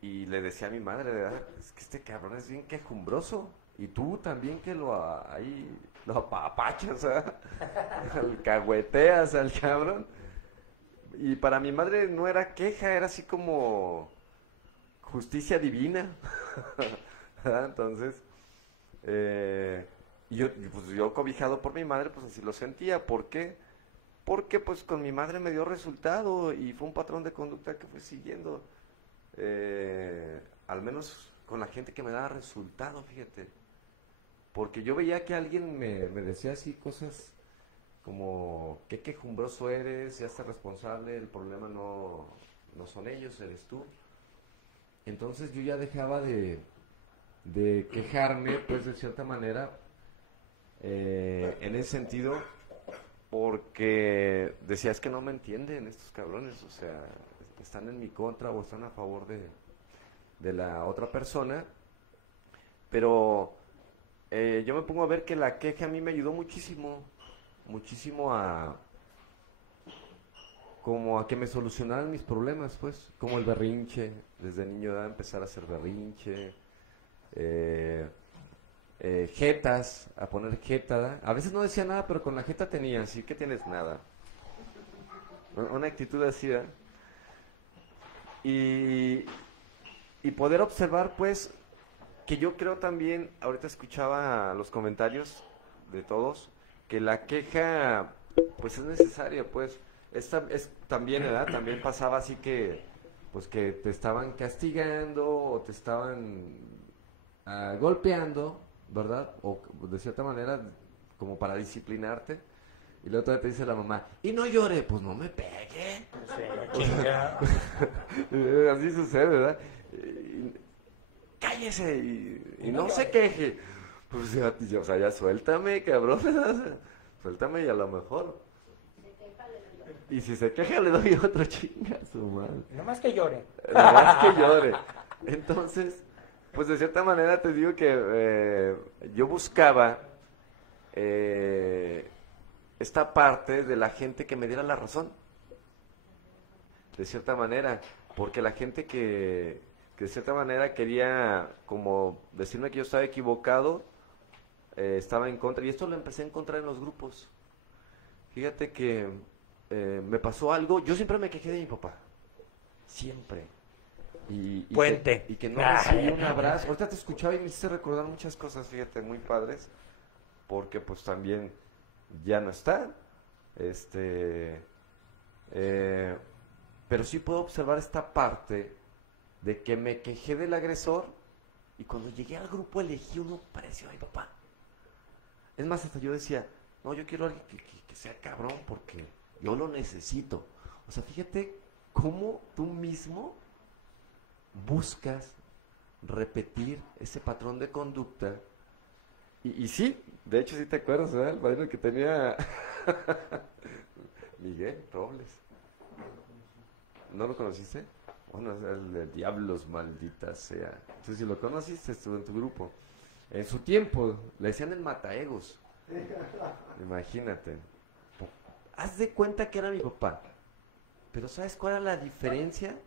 Y le decía a mi madre, ¿verdad? Es que este cabrón es bien quejumbroso. Y tú también que lo apapachas, ¿eh? Alcahueteas al cabrón. Y para mi madre no era queja, era así como justicia divina. Entonces, yo cobijado por mi madre, pues así lo sentía. ¿Por qué? Porque pues con mi madre me dio resultado y fue un patrón de conducta que fui siguiendo. Al menos con la gente que me daba resultado, fíjate, porque yo veía que alguien me decía así cosas como qué quejumbroso eres, ya estás responsable, el problema no son ellos, eres tú. Entonces yo ya dejaba de quejarme, pues de cierta manera, en ese sentido, porque decía, es que no me entienden estos cabrones, o sea, están en mi contra o están a favor de la otra persona, pero yo me pongo a ver que la queja a mí me ayudó muchísimo como a que me solucionaran mis problemas, pues, como el berrinche, desde niño a empezar a hacer berrinche, jetas, a poner jeta, a veces no decía nada, pero con la jeta tenía, así que tienes nada, una actitud así, ¿eh? Y poder observar, pues, que yo creo también, ahorita escuchaba los comentarios de todos, que la queja, pues, es necesaria, pues, es también, ¿verdad? También pasaba así que, pues, que te estaban castigando o te estaban golpeando, ¿verdad? O de cierta manera, como para disciplinarte. Y luego todavía te dice la mamá, y no llore, pues no me pegue. Así sucede, ¿verdad? Cállese y no se queje. Pues o sea, ya suéltame, cabrón. Suéltame y a lo mejor. Y si se queja le doy otro chinga a su madre. No más que llore. No más que llore. Entonces, pues de cierta manera te digo que yo buscaba esta parte de la gente que me diera la razón. de cierta manera, porque la gente que de cierta manera quería como decirme que yo estaba equivocado, estaba en contra, y esto lo empecé a encontrar en los grupos. Fíjate que me pasó algo, yo siempre me quejé de mi papá, siempre. Puente. Y que no recibí un abrazo. Ahorita te escuchaba y me hiciste recordar muchas cosas, fíjate, muy padres, porque pues también ya no está. Pero sí puedo observar esta parte de que me quejé del agresor y cuando llegué al grupo elegí uno parecido a mi papá. Es más, hasta yo decía, no, yo quiero a alguien que sea cabrón porque yo lo necesito. O sea, fíjate cómo tú mismo buscas repetir ese patrón de conducta. Y sí, de hecho sí te acuerdas, ¿verdad? El padrino que tenía Miguel Robles. ¿No lo conociste? Bueno, es el de Diablos, maldita sea. Entonces, si lo conociste, estuvo en tu grupo. En su tiempo, le decían el mataegos. Imagínate. Haz de cuenta que era mi papá. Pero ¿sabes cuál era la diferencia?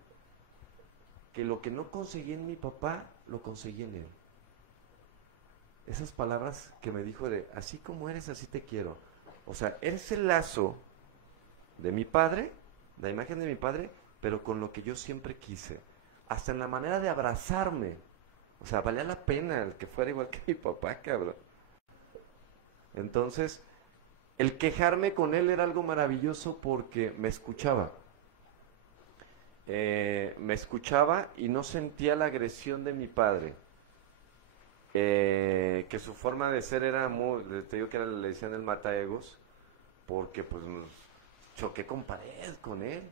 Que lo que no conseguí en mi papá, lo conseguí en él. Esas palabras que me dijo de, así como eres, así te quiero. O sea, eres el lazo de mi padre, la imagen de mi padre, pero con lo que yo siempre quise. Hasta en la manera de abrazarme. O sea, valía la pena el que fuera igual que mi papá, cabrón. Entonces, el quejarme con él era algo maravilloso porque me escuchaba. Me escuchaba y no sentía la agresión de mi padre. Que su forma de ser era muy, te digo que era, le decían el mataegos, porque pues choqué con pared con él,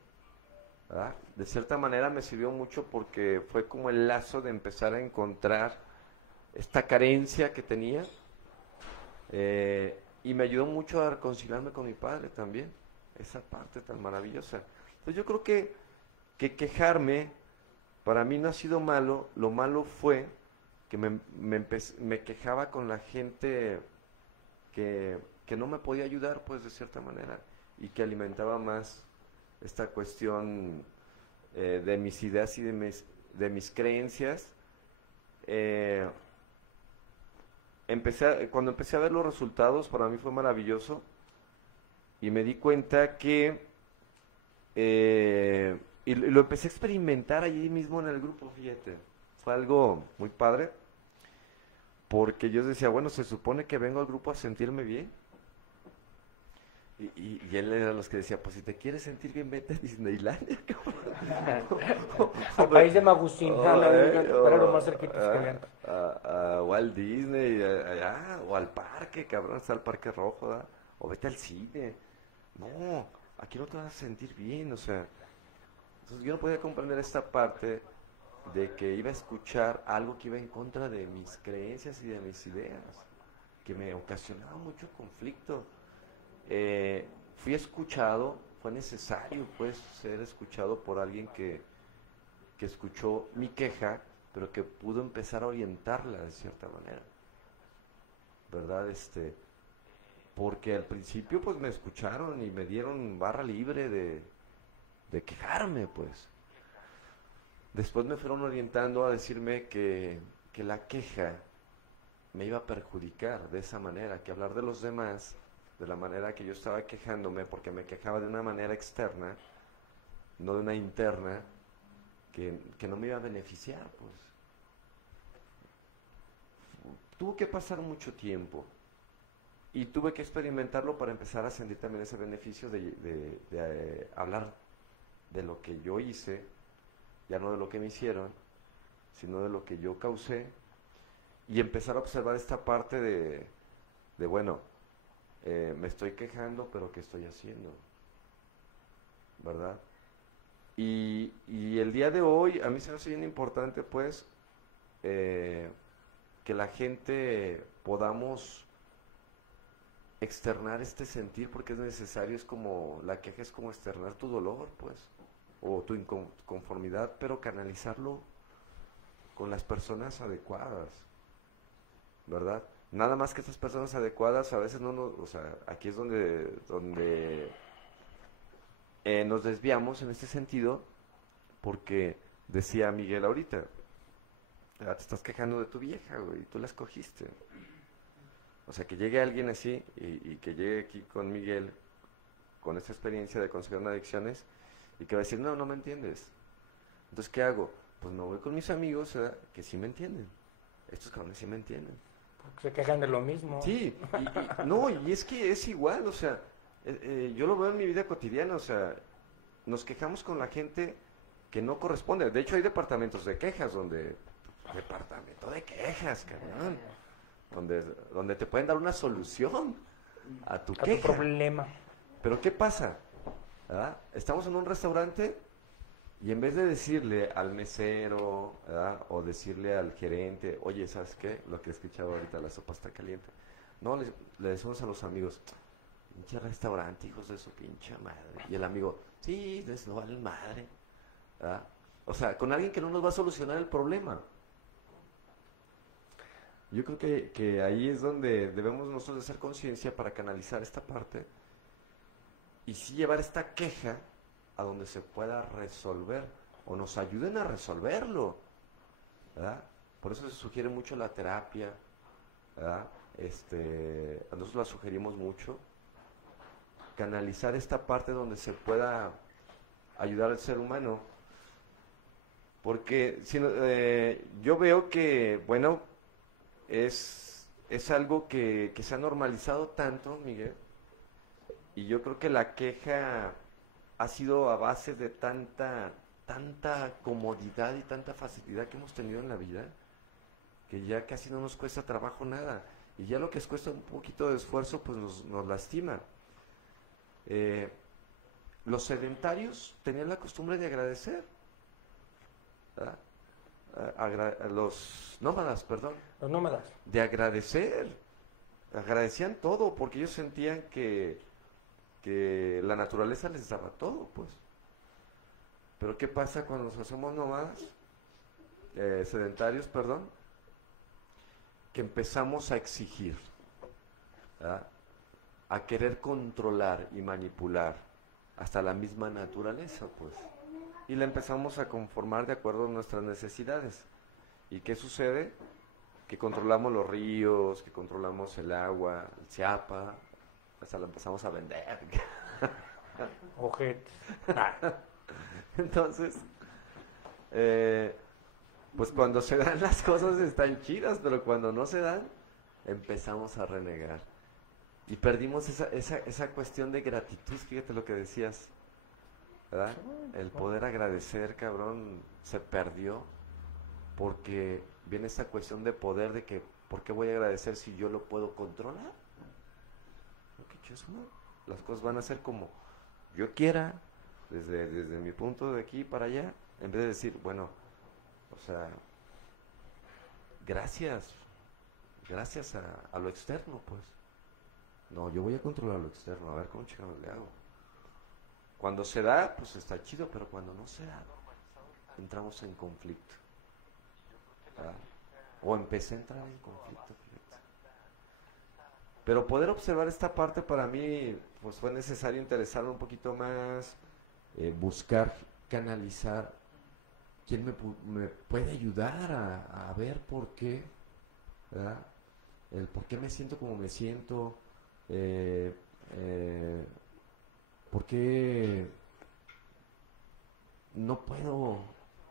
¿verdad? De cierta manera me sirvió mucho porque fue como el lazo de empezar a encontrar esta carencia que tenía, y me ayudó mucho a reconciliarme con mi padre también, esa parte tan maravillosa. Entonces yo creo que quejarme para mí no ha sido malo, lo malo fue que me quejaba con la gente que no me podía ayudar, pues, de cierta manera, y que alimentaba más esta cuestión de mis ideas y de mis creencias. Cuando empecé a ver los resultados, para mí fue maravilloso, y me di cuenta que, y lo empecé a experimentar allí mismo en el grupo, fíjate, fue algo muy padre. Porque yo decía, bueno, se supone que vengo al grupo a sentirme bien. Y él era de los que decía, pues si te quieres sentir bien, vete a Disneylandia, cabrón. Al país de Magusín, para lo más cerquitos que vean. A Walt Disney, allá, o al parque, cabrón, está el Parque Rojo, ¿verdad? O vete al cine. No, aquí no te vas a sentir bien, o sea. Entonces yo no podía comprender esta parte de que iba a escuchar algo que iba en contra de mis creencias y de mis ideas, que me ocasionaba mucho conflicto. Fui escuchado, fue necesario pues ser escuchado por alguien que escuchó mi queja, pero que pudo empezar a orientarla de cierta manera, ¿verdad? Porque al principio pues me escucharon y me dieron barra libre de quejarme, pues. Después me fueron orientando a decirme que la queja me iba a perjudicar de esa manera, que hablar de los demás, de la manera que yo estaba quejándome, porque me quejaba de una manera externa, no de una interna, que no me iba a beneficiar, pues. Tuvo que pasar mucho tiempo y tuve que experimentarlo para empezar a sentir también ese beneficio de hablar de lo que yo hice, ya no de lo que me hicieron, sino de lo que yo causé, y empezar a observar esta parte de bueno, me estoy quejando, pero ¿qué estoy haciendo? ¿Verdad? Y el día de hoy, a mí se me hace bien importante, pues, que la gente podamos externar este sentir, porque es necesario, es como, la queja es como externar tu dolor, pues, o tu inconformidad, pero canalizarlo con las personas adecuadas, ¿verdad? Nada más que estas personas adecuadas a veces no nos, o sea, aquí es donde nos desviamos en este sentido, Porque decía Miguel ahorita, te estás quejando de tu vieja, güey, y tú la escogiste. O sea, que llegue alguien así y que llegue aquí con Miguel, con esta experiencia de conseguir adicciones, y que va a decir, no, no me entiendes. Entonces, ¿qué hago? Pues me voy con mis amigos, ¿verdad? Que sí me entienden. Estos cabrones sí me entienden. Porque se quejan de lo mismo. Sí, no, y es que es igual, o sea, yo lo veo en mi vida cotidiana, o sea, nos quejamos con la gente que no corresponde. De hecho, hay departamentos de quejas departamento de quejas, cabrón, donde te pueden dar una solución a tu A queja. tu problema. Pero ¿qué pasa? ¿Verdad? Estamos en un restaurante y en vez de decirle al mesero, ¿verdad? O decirle al gerente, oye, ¿sabes qué? Lo que he escuchado ahorita, la sopa está caliente. No, le decimos a los amigos, pinche restaurante, hijos de su pinche madre. Y el amigo, sí, les no vale madre. ¿Verdad? O sea, con alguien que no nos va a solucionar el problema. Yo creo que ahí es donde debemos nosotros hacer conciencia para canalizar esta parte y sí llevar esta queja a donde se pueda resolver o nos ayuden a resolverlo, ¿verdad? Por eso se sugiere mucho la terapia, ¿verdad? A nosotros la sugerimos mucho, canalizar esta parte donde se pueda ayudar al ser humano, porque si no, yo veo que, bueno, es algo que se ha normalizado tanto, Miguel, y yo creo que la queja ha sido a base de tanta comodidad y tanta facilidad que hemos tenido en la vida, que ya casi no nos cuesta trabajo nada, y ya lo que nos cuesta un poquito de esfuerzo, pues nos lastima. Los sedentarios tenían la costumbre de agradecer, ¿verdad? Los nómadas, perdón. Los nómadas. De agradecer. Agradecían todo porque ellos sentían que la naturaleza les daba todo, pues. Pero ¿qué pasa cuando nos hacemos nómadas? Sedentarios, perdón. Que empezamos a exigir, ¿verdad? A querer controlar y manipular hasta la misma naturaleza, pues. Y la empezamos a conformar de acuerdo a nuestras necesidades. ¿Y qué sucede? Que controlamos los ríos, que controlamos el agua, el Chiapa, hasta la empezamos a vender. Ojete. Entonces, pues cuando se dan las cosas están chidas, pero cuando no se dan, empezamos a renegar. Y perdimos esa cuestión de gratitud, fíjate lo que decías, ¿verdad? El poder agradecer, cabrón, se perdió porque viene esa cuestión de poder de que, ¿por qué voy a agradecer si yo lo puedo controlar? Las cosas van a ser como yo quiera, desde mi punto de aquí para allá, en vez de decir, bueno, o sea, gracias a lo externo, pues. No, yo voy a controlar lo externo, a ver cómo chingados le hago. Cuando se da, pues está chido, pero cuando no se da, entramos en conflicto. ¿Verdad? O empecé a entrar en conflicto, fíjate. Pero poder observar esta parte para mí, pues fue necesario interesarme un poquito más, buscar, canalizar, quién me puede ayudar a ver por qué, ¿verdad? El por qué me siento como me siento, por qué no puedo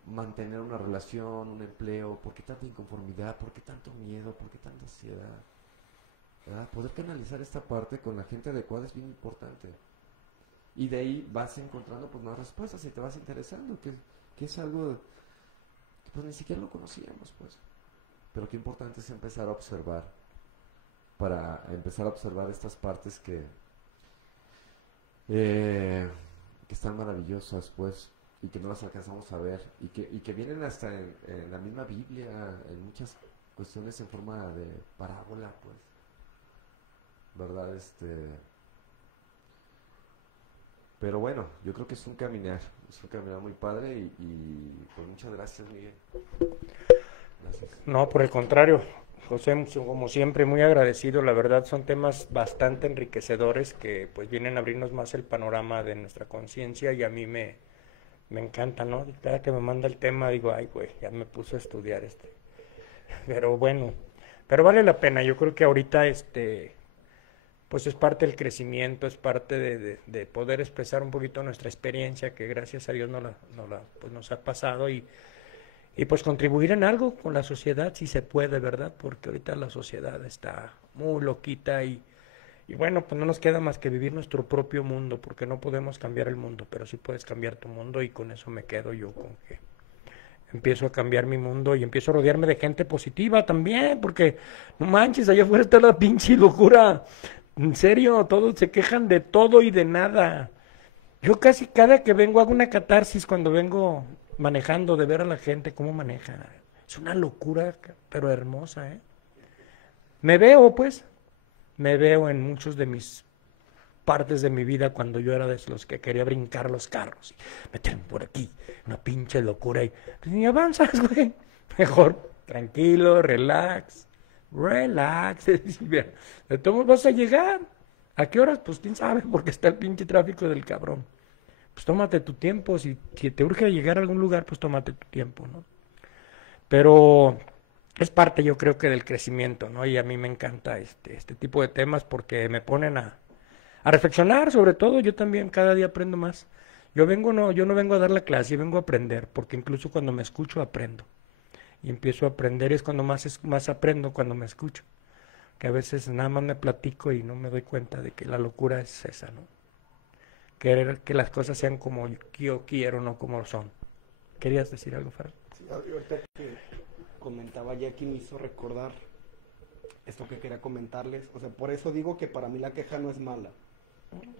mantener una relación, un empleo, por qué tanta inconformidad, por qué tanto miedo, por qué tanta ansiedad, ¿verdad? Poder canalizar esta parte con la gente adecuada es bien importante. Y de ahí vas encontrando pues más respuestas y te vas interesando, que es algo que pues ni siquiera lo conocíamos, pues. Pero qué importante es empezar a observar, para empezar a observar estas partes que están maravillosas, pues, y que no las alcanzamos a ver, y que vienen hasta en la misma Biblia, en muchas cuestiones en forma de parábola, pues, ¿verdad? Pero bueno, yo creo que es un caminar muy padre y pues muchas gracias, Miguel. Gracias. No, por el contrario, José, como siempre, muy agradecido. La verdad son temas bastante enriquecedores que pues vienen a abrirnos más el panorama de nuestra conciencia y a mí me Me encanta, ¿no? Cada que me manda el tema digo, ay, güey, ya me puso a estudiar Pero bueno, pero vale la pena. Yo creo que ahorita pues es parte del crecimiento, es parte de poder expresar un poquito nuestra experiencia, que gracias a Dios pues nos ha pasado y pues contribuir en algo con la sociedad si se puede, ¿verdad? Porque ahorita la sociedad está muy loquita y bueno, pues no nos queda más que vivir nuestro propio mundo, porque no podemos cambiar el mundo, pero sí puedes cambiar tu mundo y con eso me quedo yo, con que empiezo a cambiar mi mundo y empiezo a rodearme de gente positiva también, porque no manches, allá afuera está la pinche locura. En serio, todos se quejan de todo y de nada. Yo casi cada que vengo hago una catarsis cuando vengo manejando, de ver a la gente cómo maneja. Es una locura, pero hermosa, ¿eh? Me veo en muchos de mis partes de mi vida cuando yo era de los que quería brincar los carros, meterme por aquí, una pinche locura y pues, ni avanzas, güey. Mejor, tranquilo, relax. De todos vas a llegar. ¿A qué horas? Pues quién sabe, porque está el pinche tráfico del cabrón. Pues tómate tu tiempo, si te urge llegar a algún lugar, pues tómate tu tiempo, ¿no? Pero es parte, yo creo que del crecimiento, ¿no? Y a mí me encanta este tipo de temas porque me ponen a reflexionar, sobre todo. Yo también cada día aprendo más. Yo no vengo a dar la clase, yo vengo a aprender, porque incluso cuando me escucho aprendo. Y empiezo a aprender, es cuando más aprendo, cuando me escucho. Que a veces nada más me platico y no me doy cuenta de que la locura es esa, ¿no? Querer que las cosas sean como yo quiero, no como son. ¿Querías decir algo, Fran? Sí, ahorita que comentaba Jackie me hizo recordar esto que quería comentarles. O sea, por eso digo que para mí la queja no es mala.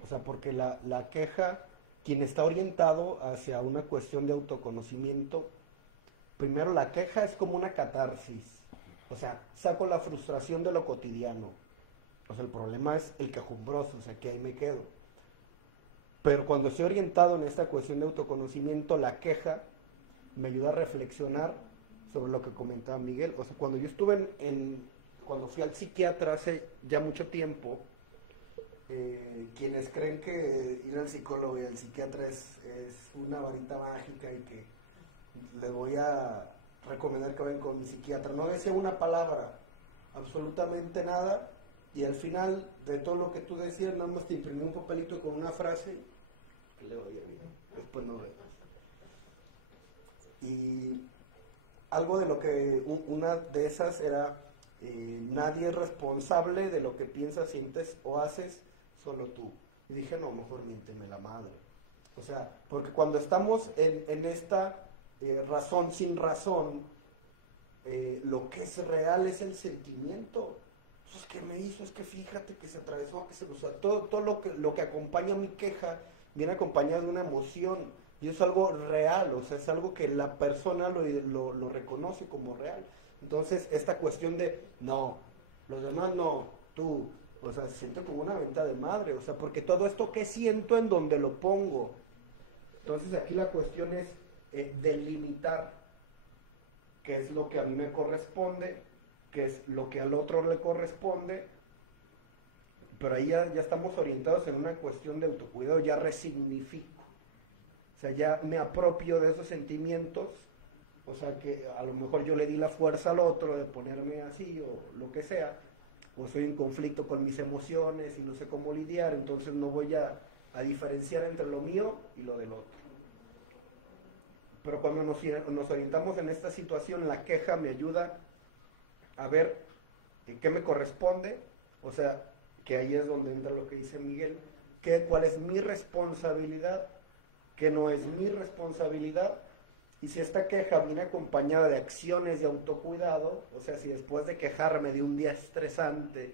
O sea, porque la queja, quien está orientado hacia una cuestión de autoconocimiento, primero la queja es como una catarsis. O sea, saco la frustración de lo cotidiano. O sea, el problema es el quejumbroso, o sea, que ahí me quedo. Pero cuando estoy orientado en esta cuestión de autoconocimiento, la queja me ayuda a reflexionar sobre lo que comentaba Miguel. O sea, cuando yo estuve cuando fui al psiquiatra hace ya mucho tiempo, quienes creen que ir al psicólogo y al psiquiatra es una varita mágica y que les voy a recomendar que vayan con mi psiquiatra, no decía una palabra, absolutamente nada, y al final de todo lo que tú decías, nada más te imprimí un papelito con una frase que le oye bien, después no veo. Y algo de lo que, una de esas era, nadie es responsable de lo que piensas, sientes o haces, solo tú. Y dije, no, mejor miénteme la madre. O sea, porque cuando estamos en esta razón sin razón, lo que es real es el sentimiento. Pues, ¿qué me hizo? Es que fíjate que se atravesó, que se, o sea, todo lo que acompaña mi queja viene acompañado de una emoción. Y es algo real, o sea, es algo que la persona lo reconoce como real. Entonces, esta cuestión de, no, los demás no, tú, o sea, se siente como una venta de madre, o sea, porque todo esto que siento en donde lo pongo. Entonces, aquí la cuestión es delimitar qué es lo que a mí me corresponde, qué es lo que al otro le corresponde, pero ahí ya estamos orientados en una cuestión de autocuidado, ya resignifico. O sea, ya me apropio de esos sentimientos, o sea, que a lo mejor yo le di la fuerza al otro de ponerme así o lo que sea, o soy en conflicto con mis emociones y no sé cómo lidiar, entonces no voy a diferenciar entre lo mío y lo del otro. Pero cuando nos orientamos en esta situación, la queja me ayuda a ver qué me corresponde, o sea, que ahí es donde entra lo que dice Miguel, cuál es mi responsabilidad, que no es mi responsabilidad, y si esta queja viene acompañada de acciones de autocuidado, o sea, si después de quejarme de un día estresante,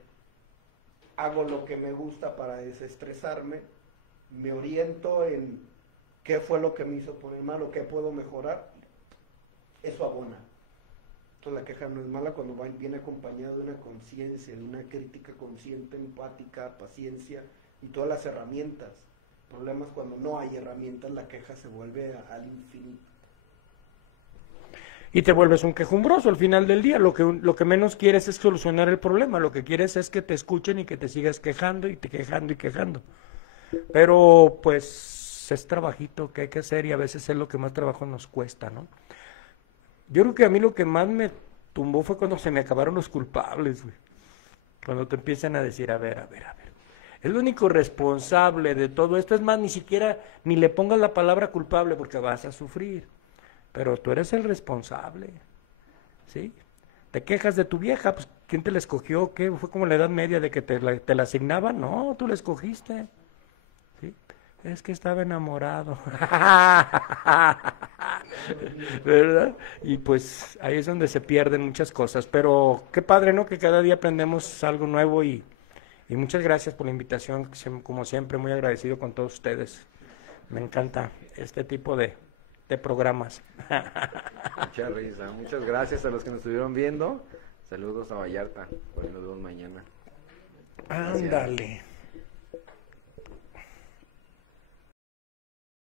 hago lo que me gusta para desestresarme, me oriento en qué fue lo que me hizo poner mal o qué puedo mejorar, eso abona. Entonces la queja no es mala cuando viene acompañada de una conciencia, de una crítica consciente, empática, paciencia y todas las herramientas. El problema es cuando no hay herramientas, la queja se vuelve al infinito. Y te vuelves un quejumbroso al final del día. Lo que menos quieres es solucionar el problema. Lo que quieres es que te escuchen y que te sigas quejando y quejando y quejando. Pero pues pues es trabajito que hay que hacer y a veces es lo que más trabajo nos cuesta, ¿no? Yo creo que a mí lo que más me tumbó fue cuando se me acabaron los culpables, güey. Cuando te empiezan a decir, a ver. El único responsable de todo esto, es más, ni siquiera, ni le pongas la palabra culpable porque vas a sufrir. Pero tú eres el responsable, ¿sí? Te quejas de tu vieja, pues, ¿quién te la escogió? ¿Qué? ¿Fue como la Edad Media de que te la asignaban? No, tú la escogiste, ¿sí? Es que estaba enamorado. ¿Verdad? Y pues ahí es donde se pierden muchas cosas. Pero qué padre, ¿no? Que cada día aprendemos algo nuevo y muchas gracias por la invitación. Como siempre, muy agradecido con todos ustedes. Me encanta este tipo de programas. Mucha risa. Muchas gracias a los que nos estuvieron viendo. Saludos a Vallarta. Por ahí nos vemos mañana. Ándale.